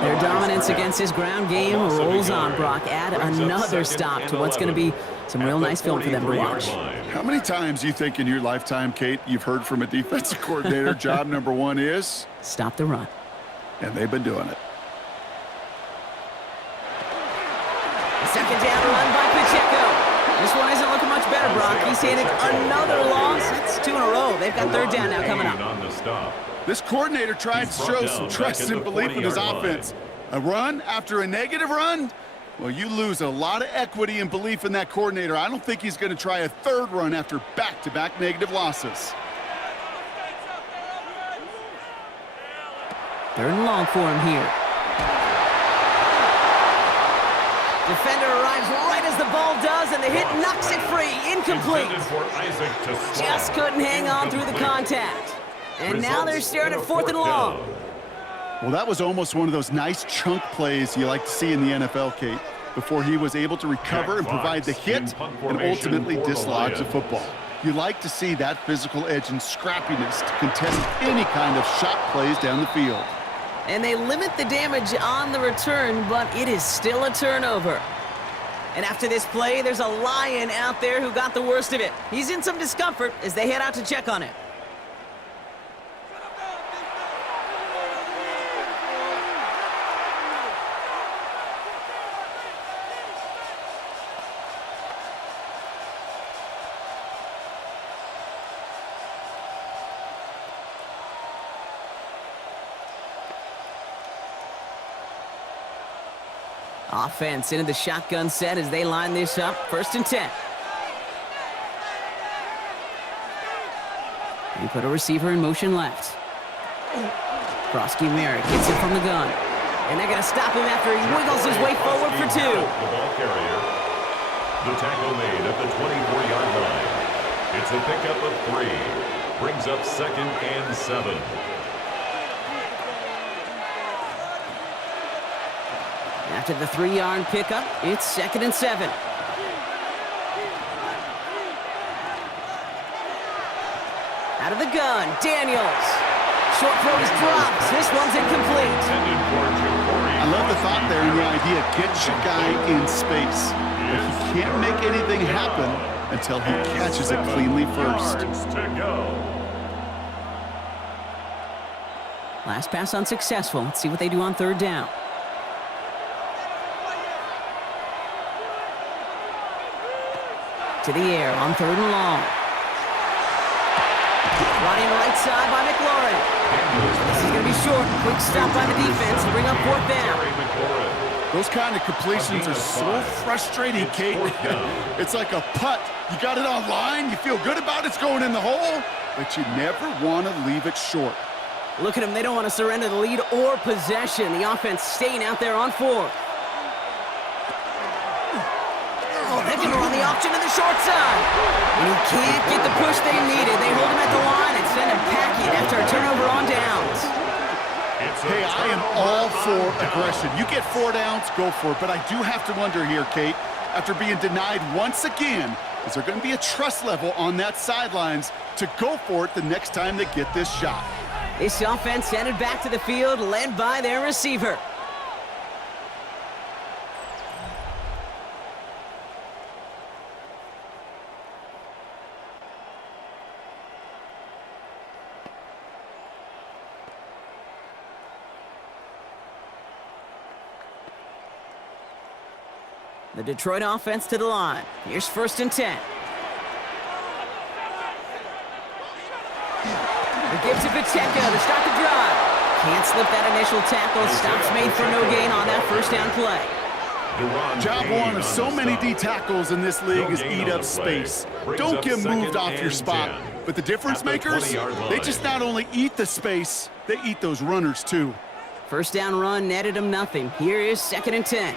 Their dominance against his ground game rolls on, Brock. Add another stop to what's going to be some real nice film for them to watch. How many times do you think in your lifetime, Kate, you've heard from a defensive coordinator, job number 1 is? Stop the run. And they've been doing it. The 2nd down run by Pacheco. This one isn't looking much better, Brock. He's handed another loss. That's 2 in a row. They've got 3rd down now coming up. This coordinator tried to show some trust and belief in his offense. A run after a negative run? Well, you lose a lot of equity and belief in that coordinator. I don't think he's going to try a 3rd run after back-to-back negative losses. 3rd and long for him here. Defender arrives right as the ball does, and the hit knocks it free. Incomplete. Just couldn't hang on through the contact. And now they're staring at 4th and long. Well, that was almost one of those nice chunk plays you like to see in the NFL, Kate, before he was able to recover and provide the hit and ultimately dislodge the football. You like to see that physical edge and scrappiness to contest any kind of shot plays down the field. And they limit the damage on the return, but it is still a turnover. And after this play, there's a Lion out there who got the worst of it. He's in some discomfort as they head out to check on it. Offense into the shotgun set as they line this up. 1st and 10. He put a receiver in motion left. Krosky Merrick gets it from the gun. And they're going to stop him after he wiggles his way forward for 2. The ball carrier. The tackle made at the 24-yard line. It's a pickup of 3. Brings up 2nd and 7. After the 3-yard pickup, it's 2nd and 7. Out of the gun, Daniels. Short throw is dropped. This one's incomplete. I love the thought there and the idea. Get your guy in space. But he can't make anything happen until he catches it cleanly first. Last pass unsuccessful. Let's see what they do on third down. To the air on third and long. Running right side by McLaurin. This is going to be short. Quick stop by the defense to bring up fourth down. Those kind of completions are so frustrating, Kate. It's like a putt. You got it on line, you feel good about it's going in the hole, but you never want to leave it short. Look at them. They don't want to surrender the lead or possession. The offense staying out there on fourth. Oh, they're going to run the option to the short side. And he can't get the push they needed. They hold him at the line and send him packing after a turnover on downs. Hey, I am all for aggression. You get 4 downs, go for it. But I do have to wonder here, Kate, after being denied once again, is there going to be a trust level on that sidelines to go for it the next time they get this shot? This offense headed back to the field, led by their receiver. The Detroit offense to the line. Here's 1st and 10. The give to Pacheco to start the drive. Can't slip that initial tackle. Stops made for no gain on that first down play. Job one of so many D tackles in this league is eat up space. Don't get moved off your spot. But the difference makers, they just not only eat the space, they eat those runners too. First down run netted him nothing. Here is 2nd and 10.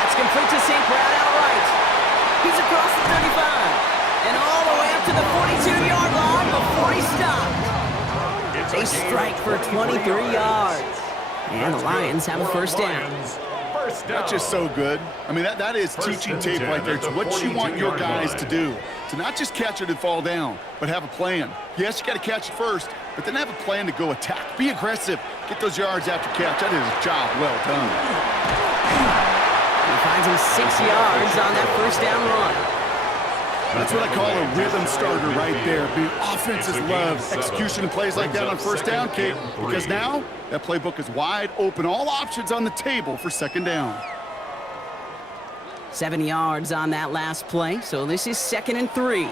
That's complete to St. Brown outright. He's across the 35 and all the way up to the 42-yard line before he stopped. They strike for 23 yards. And the Lions have a first down. That's just so good. I mean, that is teaching tape right there. It's what you want your guys to do. To not just catch it and fall down, but have a plan. Yes, you got to catch it first, but then have a plan to go attack. Be aggressive. Get those yards after catch. That is a job well done. He finds him 6 yards on that first down run. That's what I call a rhythm starter right there. The offenses love execution and plays like that on first down, Kate, because now that playbook is wide open. All options on the table for 2nd down. 7 yards on that last play, so this is 2nd and 3.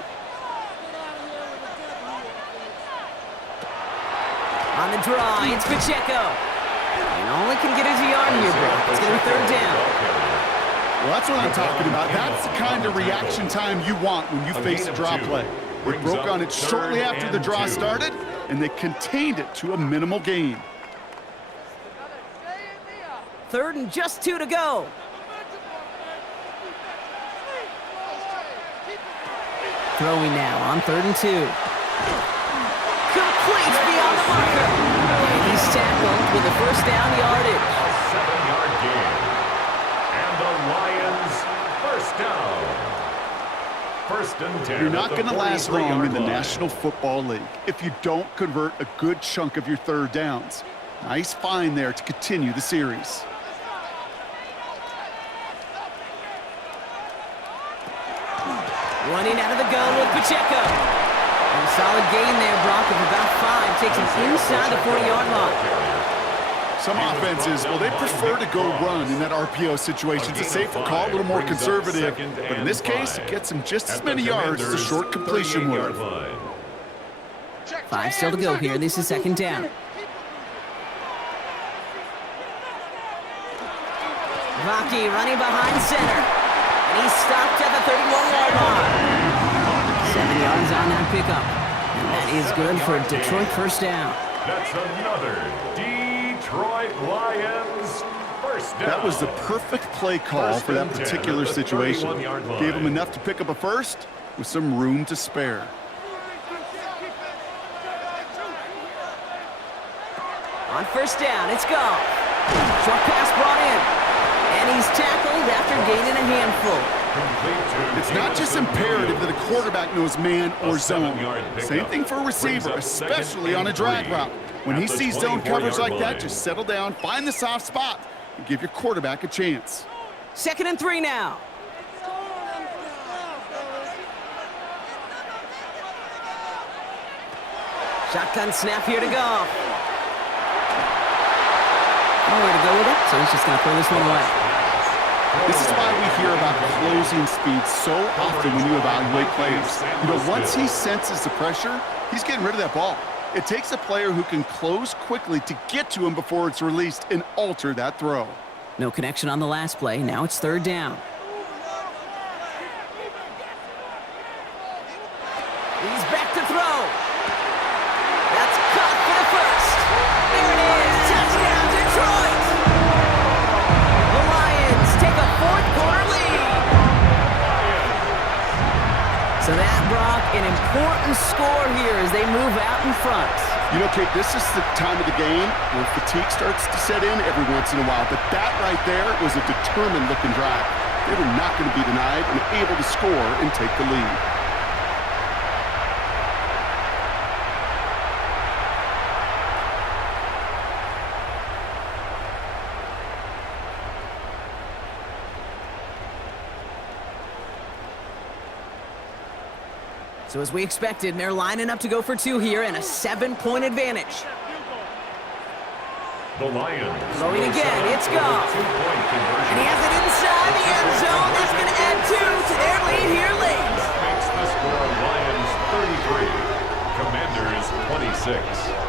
On the draw, it's Pacheco. And all he can get is a yard here, Brock. It's going to be 3rd down. Well, that's what I'm talking about. That's the kind of reaction time you want when you face a draw play. They broke on it shortly after the draw started, and they contained it to a minimal gain. 3rd and just 2 to go. Throwing now on 3rd and 2. Complete beyond the marker. And he's tackled with the first down yardage. A 7-yard gain. And the Lions first down. 1st and 10. You're not going to last long in the line. National Football League if you don't convert a good chunk of your 3rd downs. Nice find there to continue the series. Running out of the gun with Pacheco. And a solid gain there, Brock, of about 5. Takes him inside the 40-yard line. Some offenses, well, they prefer to go run in that RPO situation. It's a safer call, a little more conservative. But in this case, it gets him just as many yards as a short completion would. 5 still to go here. This is 2nd down. Vaki running behind center. And he's stopped at the 31-yard line. 7 yards on that pickup. And that is good for Detroit first down. That's another Detroit Lions first down. That was the perfect play call for that particular situation. Gave him enough to pick up a first with some room to spare. On first down, it's Goff. Short pass brought in. And he's tackled after gaining a handful. It's not just imperative that a quarterback knows man or zone. Same thing for a receiver, especially on a drag route. When he sees zone coverage like that, just settle down, find the soft spot, and give your quarterback a chance. 2nd and 3 now. Shotgun snap here to Goff. Nowhere to go with it, so he's just going to throw this one away. This is why we hear about closing speed so often when you evaluate players. You know, once he senses the pressure, he's getting rid of that ball. It takes a player who can close quickly to get to him before it's released and alter that throw. No connection on the last play. Now it's 3rd down. He's back to throw. That's caught for the first. There it is. Touchdown, Detroit. The Lions take a 4th-quarter lead. So that, Brock, an important score here as they move out in front. You know, Kate, this is the time of the game where fatigue starts to set in every once in a while. But that right there was a determined-looking drive. They were not going to be denied and able to score and take the lead. So as we expected, they're lining up to go for 2 here and a 7-point advantage. The Lions. Throwing again, it's Goff. And he has it inside the end zone. That's going to add 2 to their lead here late. Makes the score Lions 33, Commanders 26.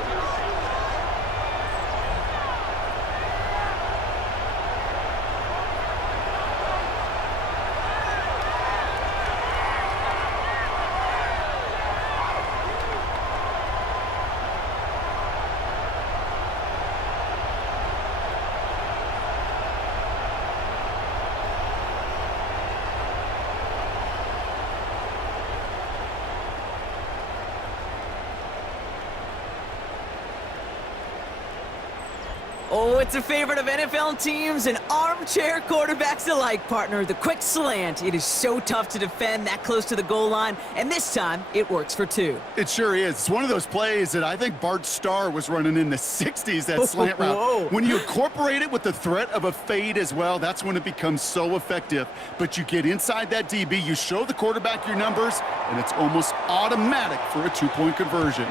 Oh, it's a favorite of NFL teams and armchair quarterbacks alike, partner. The quick slant. It is so tough to defend that close to the goal line, and this time it works for 2. It sure is. It's one of those plays that I think Bart Starr was running in the 60s, that slant route. Whoa. When you incorporate it with the threat of a fade as well, that's when it becomes so effective. But you get inside that DB, you show the quarterback your numbers, and it's almost automatic for a 2-point conversion.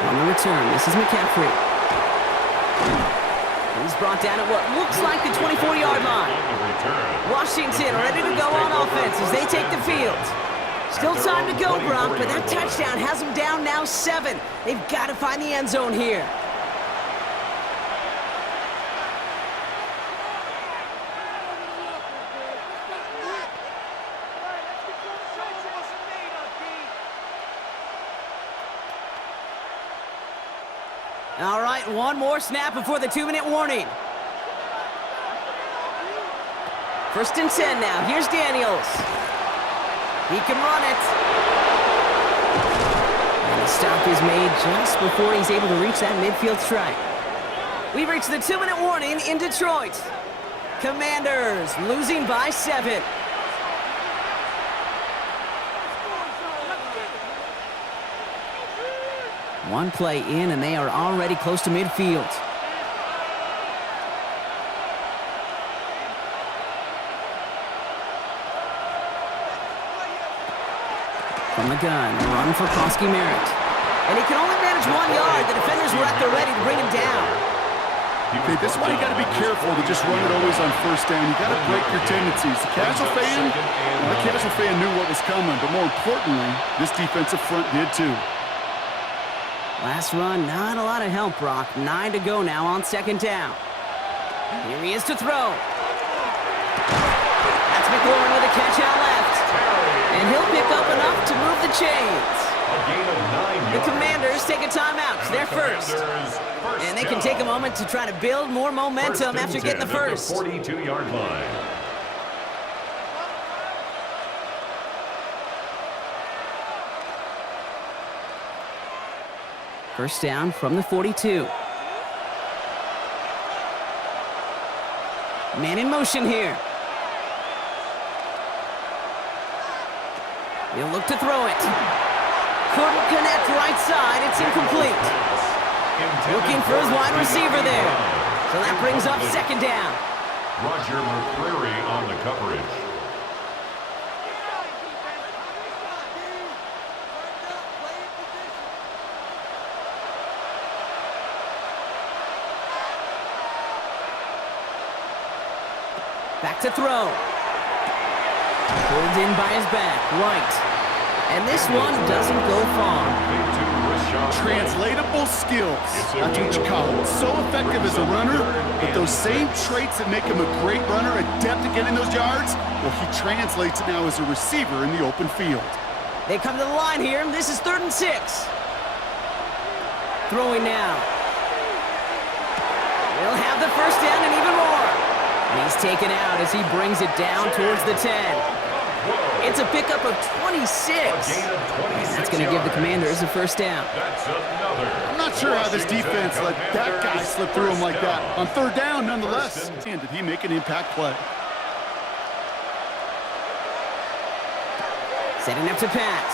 On the return, this is McCaffrey. He's brought down at what looks like the 24-yard line. Washington ready to go on offense as they take the field. Still time to go, Brock, but that touchdown has them down now 7. They've got to find the end zone here. All right, one more snap before the 2-minute warning. 1st and 10 now. Here's Daniels. He can run it. And the stop is made just before he's able to reach that midfield strike. We've reached the 2-minute warning in Detroit. Commanders losing by 7. One play in, and they are already close to midfield. From the gun, run for Koski Merritt. And he can only manage 1 yard. The defenders were at the ready to bring him down. Okay, this is why you got to be careful to just run it always on 1st down. You got to break your tendencies. The casual fan knew what was coming, but more importantly, this defensive front did too. Last run, not a lot of help, Brock. 9 to go now on 2nd down. Here he is to throw. That's McLaurin with a catch out left. And he'll pick up enough to move the chains. The Commanders take a timeout. They're first. And they can take a moment to try to build more momentum after getting the first. 42-yard line. First down from the 42. Man in motion here. He'll look to throw it. Couldn't connect right side. It's incomplete. Looking for his wide receiver there. So that brings up second down. Roger McCreary on the coverage. Back to throw. Pulled in by his back, right. And this one doesn't go far. Translatable skills. That's what you call it. So effective as a runner, but those same traits that make him a great runner, adept at getting those yards, well, he translates it now as a receiver in the open field. They come to the line here. This is 3rd and 6. Throwing now. They'll have the first down and even more. And he's taken out as he brings it down towards the 10. It's a pickup of 26. That's going to give the Commanders a first down. I'm not sure how this defense let that guy slip through him like that. On 3rd down, nonetheless. And did he make an impact play? Setting up to pass.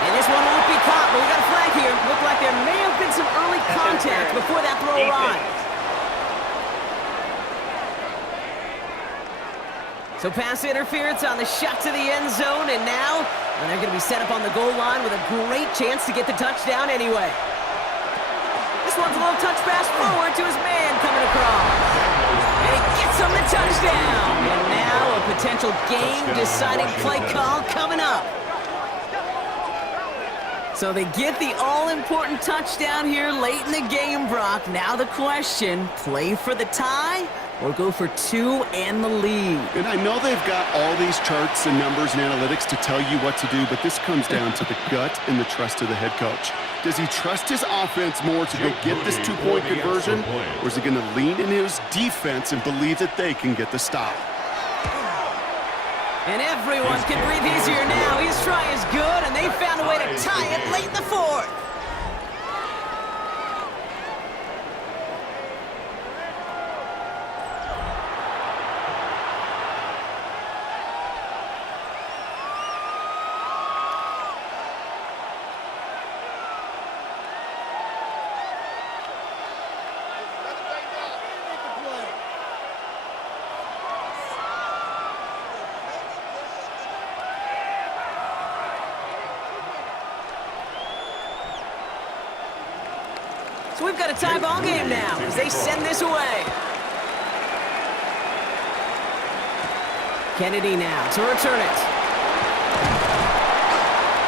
And this one won't be caught, but we got a flag here. Looked like there may have been some early contact before that throw arrived. So pass interference on the shot to the end zone, and now they're going to be set up on the goal line with a great chance to get the touchdown anyway. This one's a little touch pass forward to his man coming across. And he gets him the touchdown. And now a potential game-deciding play call coming up. So they get the all-important touchdown here late in the game, Brock. Now the question, play for the tie or go for 2 and the lead? And I know they've got all these charts and numbers and analytics to tell you what to do, but this comes down to the gut and the trust of the head coach. Does he trust his offense more to go get this 2-point conversion, or is he going to lean in his defense and believe that they can get the stop? And everyone can breathe easier now. His try is good, and they found a way to tie it late in the 4th. So we've got a tie ball game now as they send this away. Kennedy now to return it.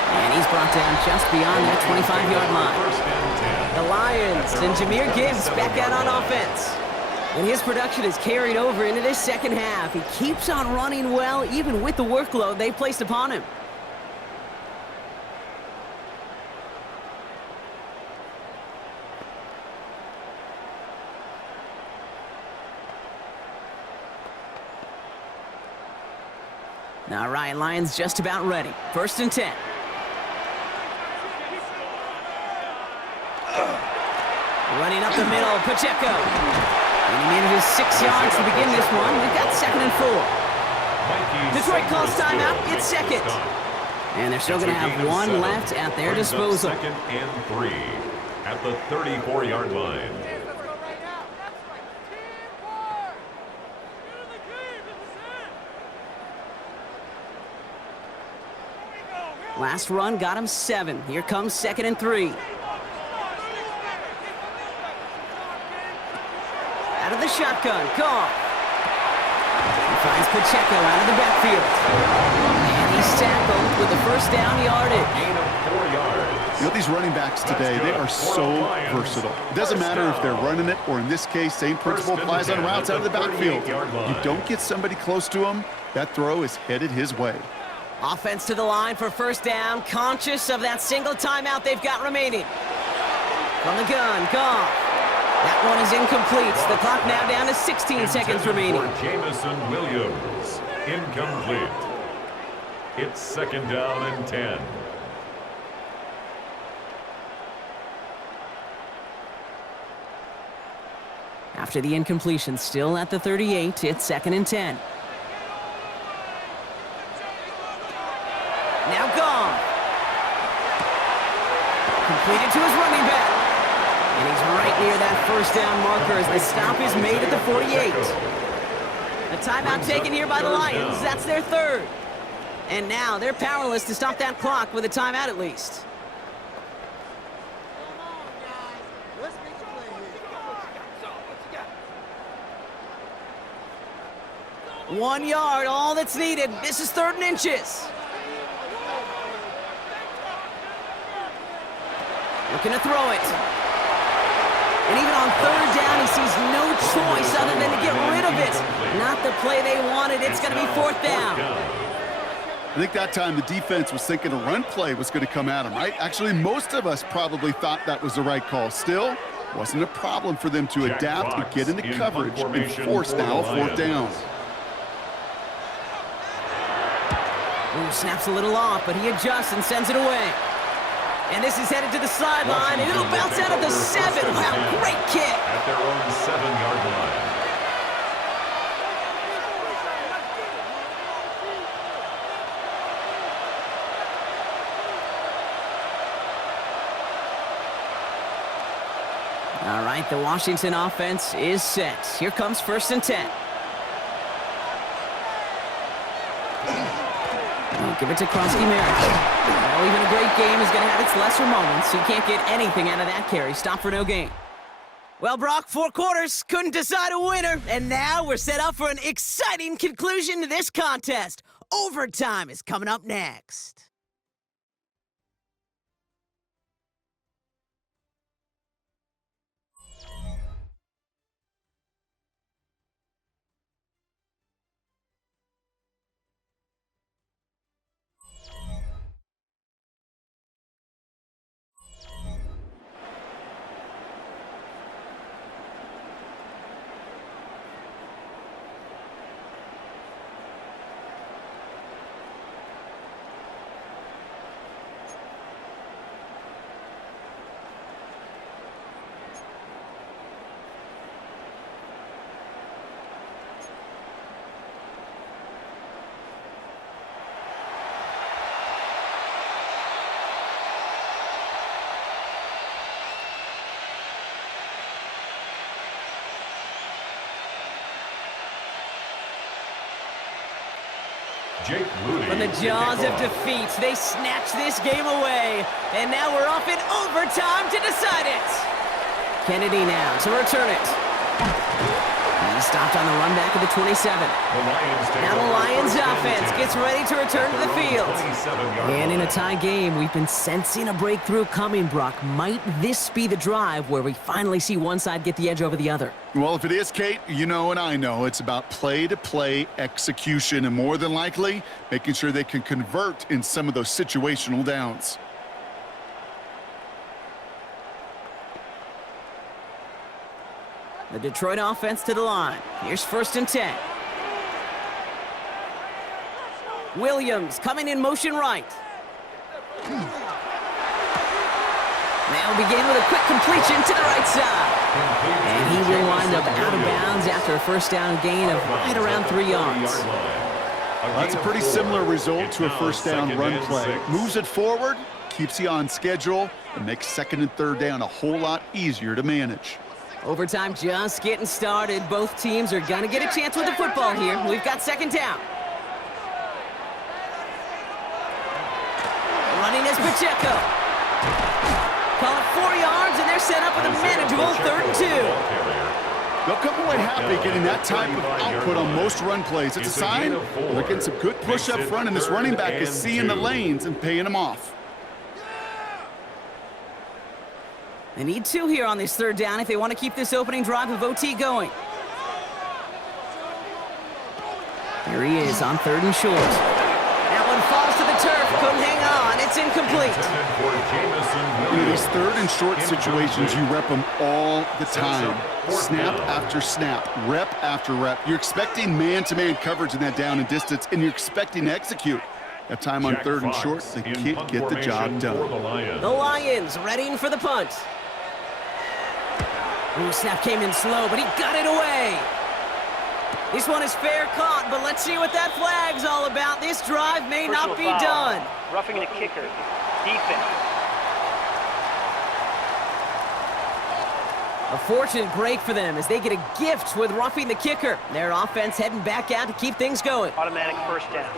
And he's brought down just beyond that 25-yard line. The Lions and Jahmyr Gibbs back out on offense. And his production is carried over into this second half. He keeps on running well, even with the workload they placed upon him. All right, Lions just about ready. 1st and 10. Running up the middle, Pacheco. And he manages 6 yards to begin this one. We've got 2nd and 4. Detroit calls timeout. It's 2nd. And they're still going to have 1 left at their disposal. 2nd and 3 at the 34-yard line. Last run got him 7. Here comes 2nd and 3. Out of the shotgun, Goff. He finds Pacheco out of the backfield. And he's tackled with the first down yardage. Gain of 4 yards. You know, these running backs today, they are so versatile. It doesn't matter if they're running it, or in this case, same principle applies on routes out of the backfield. You don't get somebody close to him, that throw is headed his way. Offense to the line for first down, conscious of that single timeout they've got remaining. From the gun, Goff. That one is incomplete. The clock now down to 16 seconds remaining. For Jamison Williams, incomplete. It's 2nd down and 10. After the incompletion, still at the 38, it's 2nd and 10. Now gone. Completed to his running back. And he's right near that first down marker as the stop is made at the 48. A timeout taken here by the Lions. That's their 3rd. And now they're powerless to stop that clock with a timeout at least. 1 yard, all that's needed. This is 3rd and inches. Looking to throw it. And even on 3rd down, he sees no choice other than to get rid of it. Not the play they wanted. It's going to be 4th down. I think that time the defense was thinking a run play was going to come at them, right? Actually, most of us probably thought that was the right call. Still, wasn't a problem for them to adapt and get into coverage and force now a 4th down. Ooh, snaps a little off, but he adjusts and sends it away. And this is headed to the sideline, and it'll bounce out of the 7. Wow, great kick. At their own 7-yard line. All right, the Washington offense is set. Here comes 1st and 10. Give it to Krosky-Merrick. Well, even a great game is going to have its lesser moments. He can't get anything out of that carry. Stop for no gain. Well, Brock, 4 quarters couldn't decide a winner. And now we're set up for an exciting conclusion to this contest. Overtime is coming up next. Jake Moody. From the jaws of defeat, they snatch this game away. And now we're off in overtime to decide it. Kennedy now to return it. He stopped on the run back at the 27. Now the Lions offense gets ready to return to the field. And in a tie game, we've been sensing a breakthrough coming, Brock. Might this be the drive where we finally see one side get the edge over the other? Well, if it is, Kate, you know and I know it's about play-to-play execution and more than likely making sure they can convert in some of those situational downs. The Detroit offense to the line. Here's 1st and 10. Williams coming in motion right. They'll begin with a quick completion to the right side. And he will wind up out of bounds after a 1st down gain of right around 3 yards. That's a pretty similar result to a 1st down run play. Moves it forward, keeps you on schedule, and makes 2nd and 3rd down a whole lot easier to manage. Overtime just getting started. Both teams are going to get a chance with the football here. We've got 2nd down. Running is Pacheco. Call it 4 yards, and they're set up with a manageable 3rd and 2. They'll come away happy getting that type of output on most run plays. It's a sign they're getting some good push up front, and this running back is seeing the lanes and paying them off. They need 2 here on this 3rd down if they want to keep this opening drive of OT going. Here he is on 3rd and short. That one falls to the turf. Couldn't hang on. It's incomplete. You know, these 3rd and short situations, you rep them all the time. Snap after snap, rep after rep. You're expecting man-to-man coverage in that down and distance, and you're expecting to execute. That time on 3rd and short, they can't get the job done. The Lions readying for the punt. Ooh, snap came in slow, but he got it away. This one is fair caught, but let's see what that flag's all about. This drive may not be done. Roughing the kicker. Defense. A fortunate break for them as they get a gift with roughing the kicker. Their offense heading back out to keep things going. Automatic first down.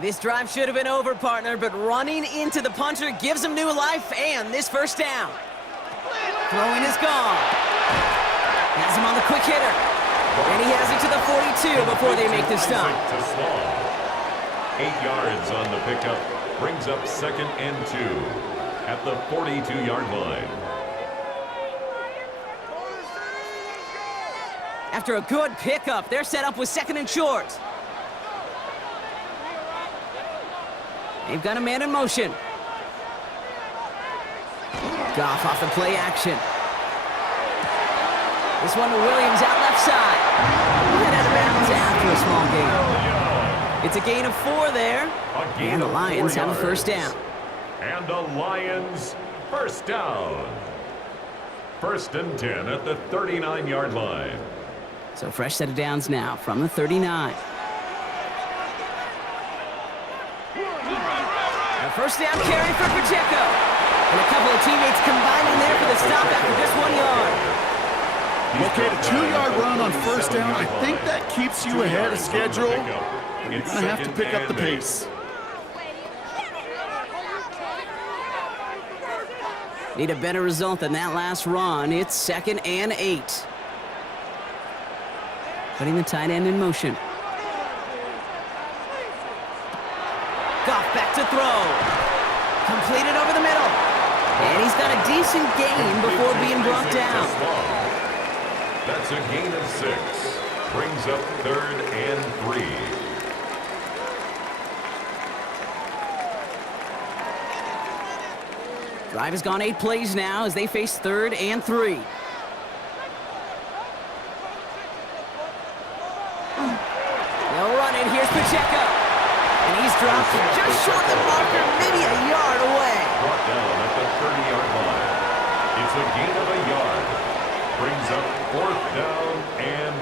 This drive should have been over, partner, but running into the punter gives them new life and this first down. Throwing is gone. Has him on the quick hitter. And he has it to the 42 before they make the stop. 8 yards on the pickup. Brings up 2nd and 2 at the 42-yard line. After a good pickup, they're set up with 2nd and short. They've got a man in motion. Goff off the play action. This one to Williams out left side. Head out of bounds after a small gain. It's a gain of 4 there. And the Lions have a first down. And the Lions first down. 1st and 10 at the 39-yard line. So fresh set of downs now from the 39. A first down carry for Pacheco. And a couple of teammates combining there for the stop after just 1 yard. Okay, the 2-yard run on first down, I think that keeps you ahead of schedule. You're going to have to pick up the pace. Need a better result than that last run. It's 2nd and 8. Putting the tight end in motion. Goff back to throw. Completed over the middle. And he's got a decent gain before being brought down. That's a gain of 6. Brings up 3rd and 3. Drive has gone 8 plays now as they face 3rd and 3. They'll run it. Here's Pacheco. And he's dropped just short of the marker, maybe a yard away. Brought down at the 30-yard line. It's a gain of a yard. Brings up 4th down and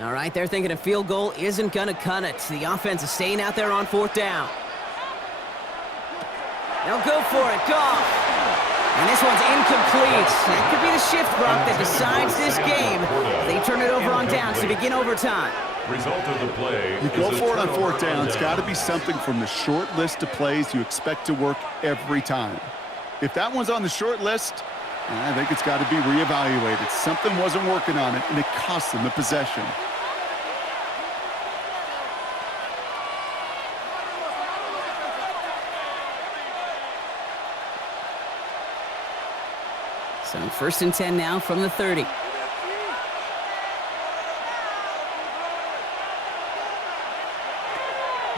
1. All right, they're thinking a field goal isn't going to cut it. The offense is staying out there on 4th down. They'll go for it. Goff. And this one's incomplete. That could be the shift, Brock, that decides this game. They turn it over on downs to begin overtime. Result of the play. You go for it on 4th down. It's got to be something from the short list of plays you expect to work every time. If that one's on the short list, I think it's got to be reevaluated. Something wasn't working on it, and it cost them the possession. So 1st and 10 now from the 30.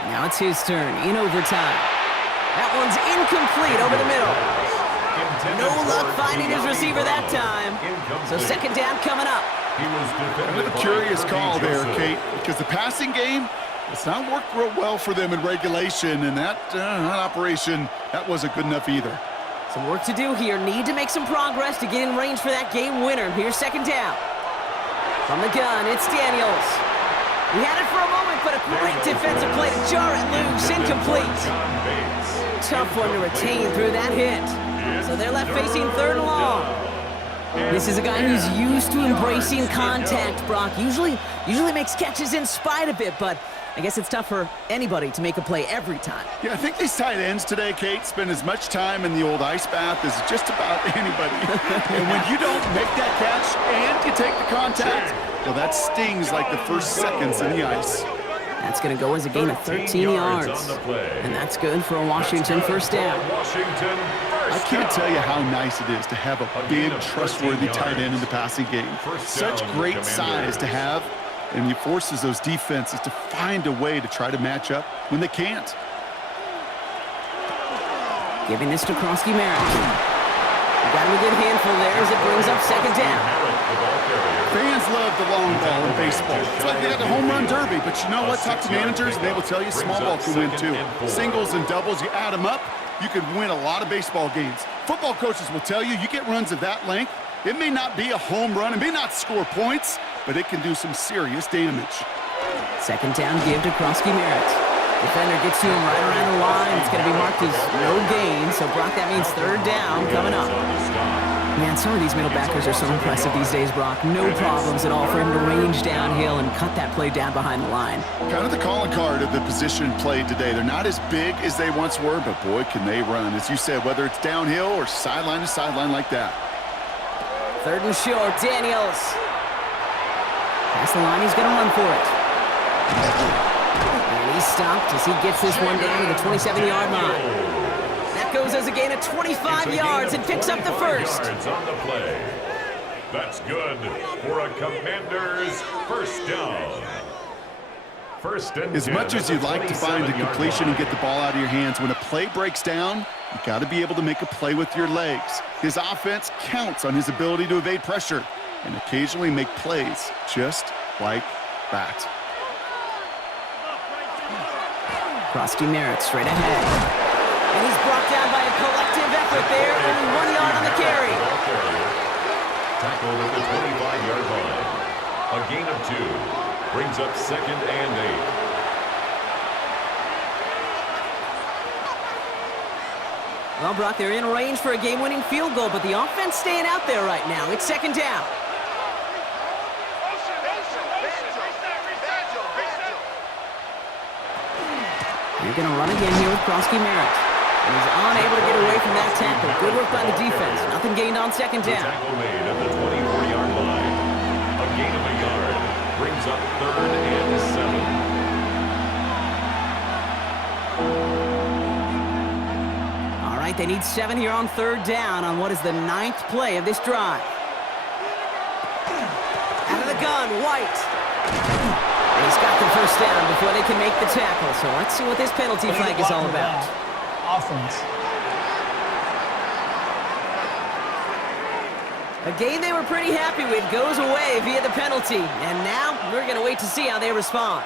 Now it's his turn in overtime. That one's incomplete over the middle. No luck finding his receiver that time. So 2nd down coming up. Kind of a curious call there, Kate, because the passing game, it's not worked real well for them in regulation, and that operation, that wasn't good enough either. Some work to do here. Need to make some progress to get in range for that game winner. Here's 2nd down. From the gun, it's Daniels. He had it for a moment, but a great defensive play to jar it loose. Incomplete. Tough one to retain through that hit. So they're left facing 3rd and long. This is a guy who's used to embracing contact, Brock. Usually makes catches in spite of it, but I guess it's tough for anybody to make a play every time. Yeah, I think these tight ends today, Kate, spend as much time in the old ice bath as just about anybody. And when you don't make that catch and you take the contact, well, that stings like the first seconds in the ice. That's going to go as a gain of 13 yards. And that's good for a Washington first down. I can't tell you how nice it is to have a big, trustworthy tight end in the passing game. Such great size to have, and he forces those defenses to find a way to try to match up when they can't. Giving this to Krosky Merritt. Got him a good handful there as it brings up second down. Fans love the long ball in baseball. It's like they got the home run derby, but you know what? Talk to managers, and they will tell you small ball can win too. Singles and doubles, you add them up, you can win a lot of baseball games. Football coaches will tell you, you get runs of that length, it may not be a home run, it may not score points, but it can do some serious damage. Second down give to Krosky Merritt. Defender gets to him right around the line. It's going to be marked as no gain, so Brock, that means third down coming up. Man, some of these middle backers are so impressive these days, Brock. No problems at all for him to range downhill and cut that play down behind the line. Kind of the calling card of the position played today. They're not as big as they once were, but boy, can they run. As you said, whether it's downhill or sideline to sideline like that. Third and short, Daniels. Past the line, he's going to run for it. And he's stopped as he gets this one down to the 27-yard line. That goes as a gain of 25 yards and picks up the first. On the play. That's good for a Commanders first down. First and as much as you'd like to find a completion and get the ball out of your hands, when a play breaks down, you got to be able to make a play with your legs. His offense counts on his ability to evade pressure and occasionally make plays just like that. Krosky Merritt straight ahead. And he's brought down by a collective effort there. Only 1 yard on the carry. Tackled at the 25-yard line. A gain of 2. Brings up second and 8. Well, Brock, they're in range for a game-winning field goal, but the offense staying out there right now. It's second down. You're going to run again here with Krosky Merritt. And he's unable to get away from that tackle. Good work by the defense. Nothing gained on second down. Tackle made at the 24-yard line. A gain of a yard. Brings up third and 7. All right, they need 7 here on third down on what is the 9th play of this drive. Out of the gun, White. And he's got the first down before they can make the tackle. So let's see what this penalty flag is all about. Offense. A game they were pretty happy with goes away via the penalty. And now we're going to wait to see how they respond.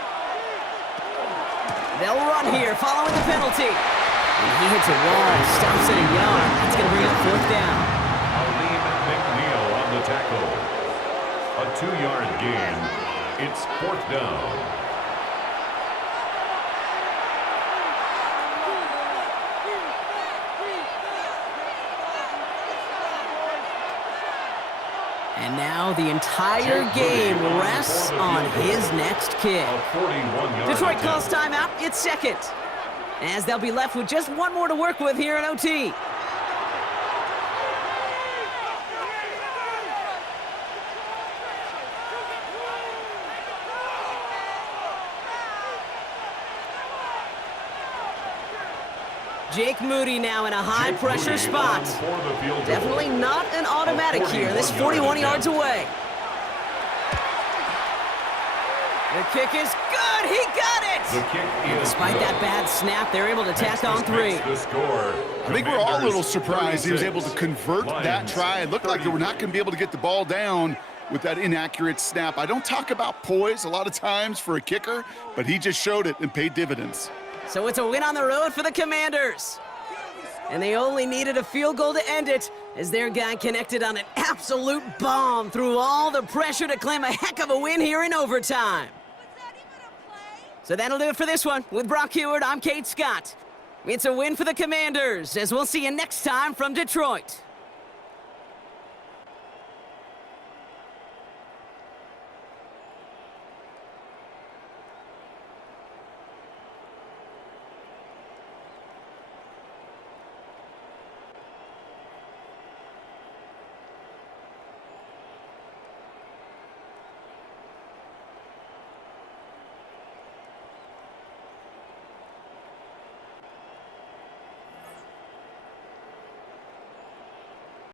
They'll run here following the penalty. And he hits a wall, stops at a yard. That's going to bring up fourth down. Aleem McNeil on the tackle. A 2-yard gain. It's fourth down. And now the entire game rests on his next kick. Detroit calls timeout. It's second, as they'll be left with just one more to work with here in OT. Jake Moody now in a high-pressure spot. Definitely not an automatic here. This 41 yards away. The kick is good. He got it. And despite that bad snap, they're able to tack on 3. I think we're all a little surprised he was able to convert that try. It looked like they were not going to be able to get the ball down with that inaccurate snap. I don't talk about poise a lot of times for a kicker, but he just showed it and paid dividends. So it's a win on the road for the Commanders. And they only needed a field goal to end it, as their guy connected on an absolute bomb through all the pressure to claim a heck of a win here in overtime. So that'll do it for this one. With Brock Heward, I'm Kate Scott. It's a win for the Commanders, as we'll see you next time from Detroit.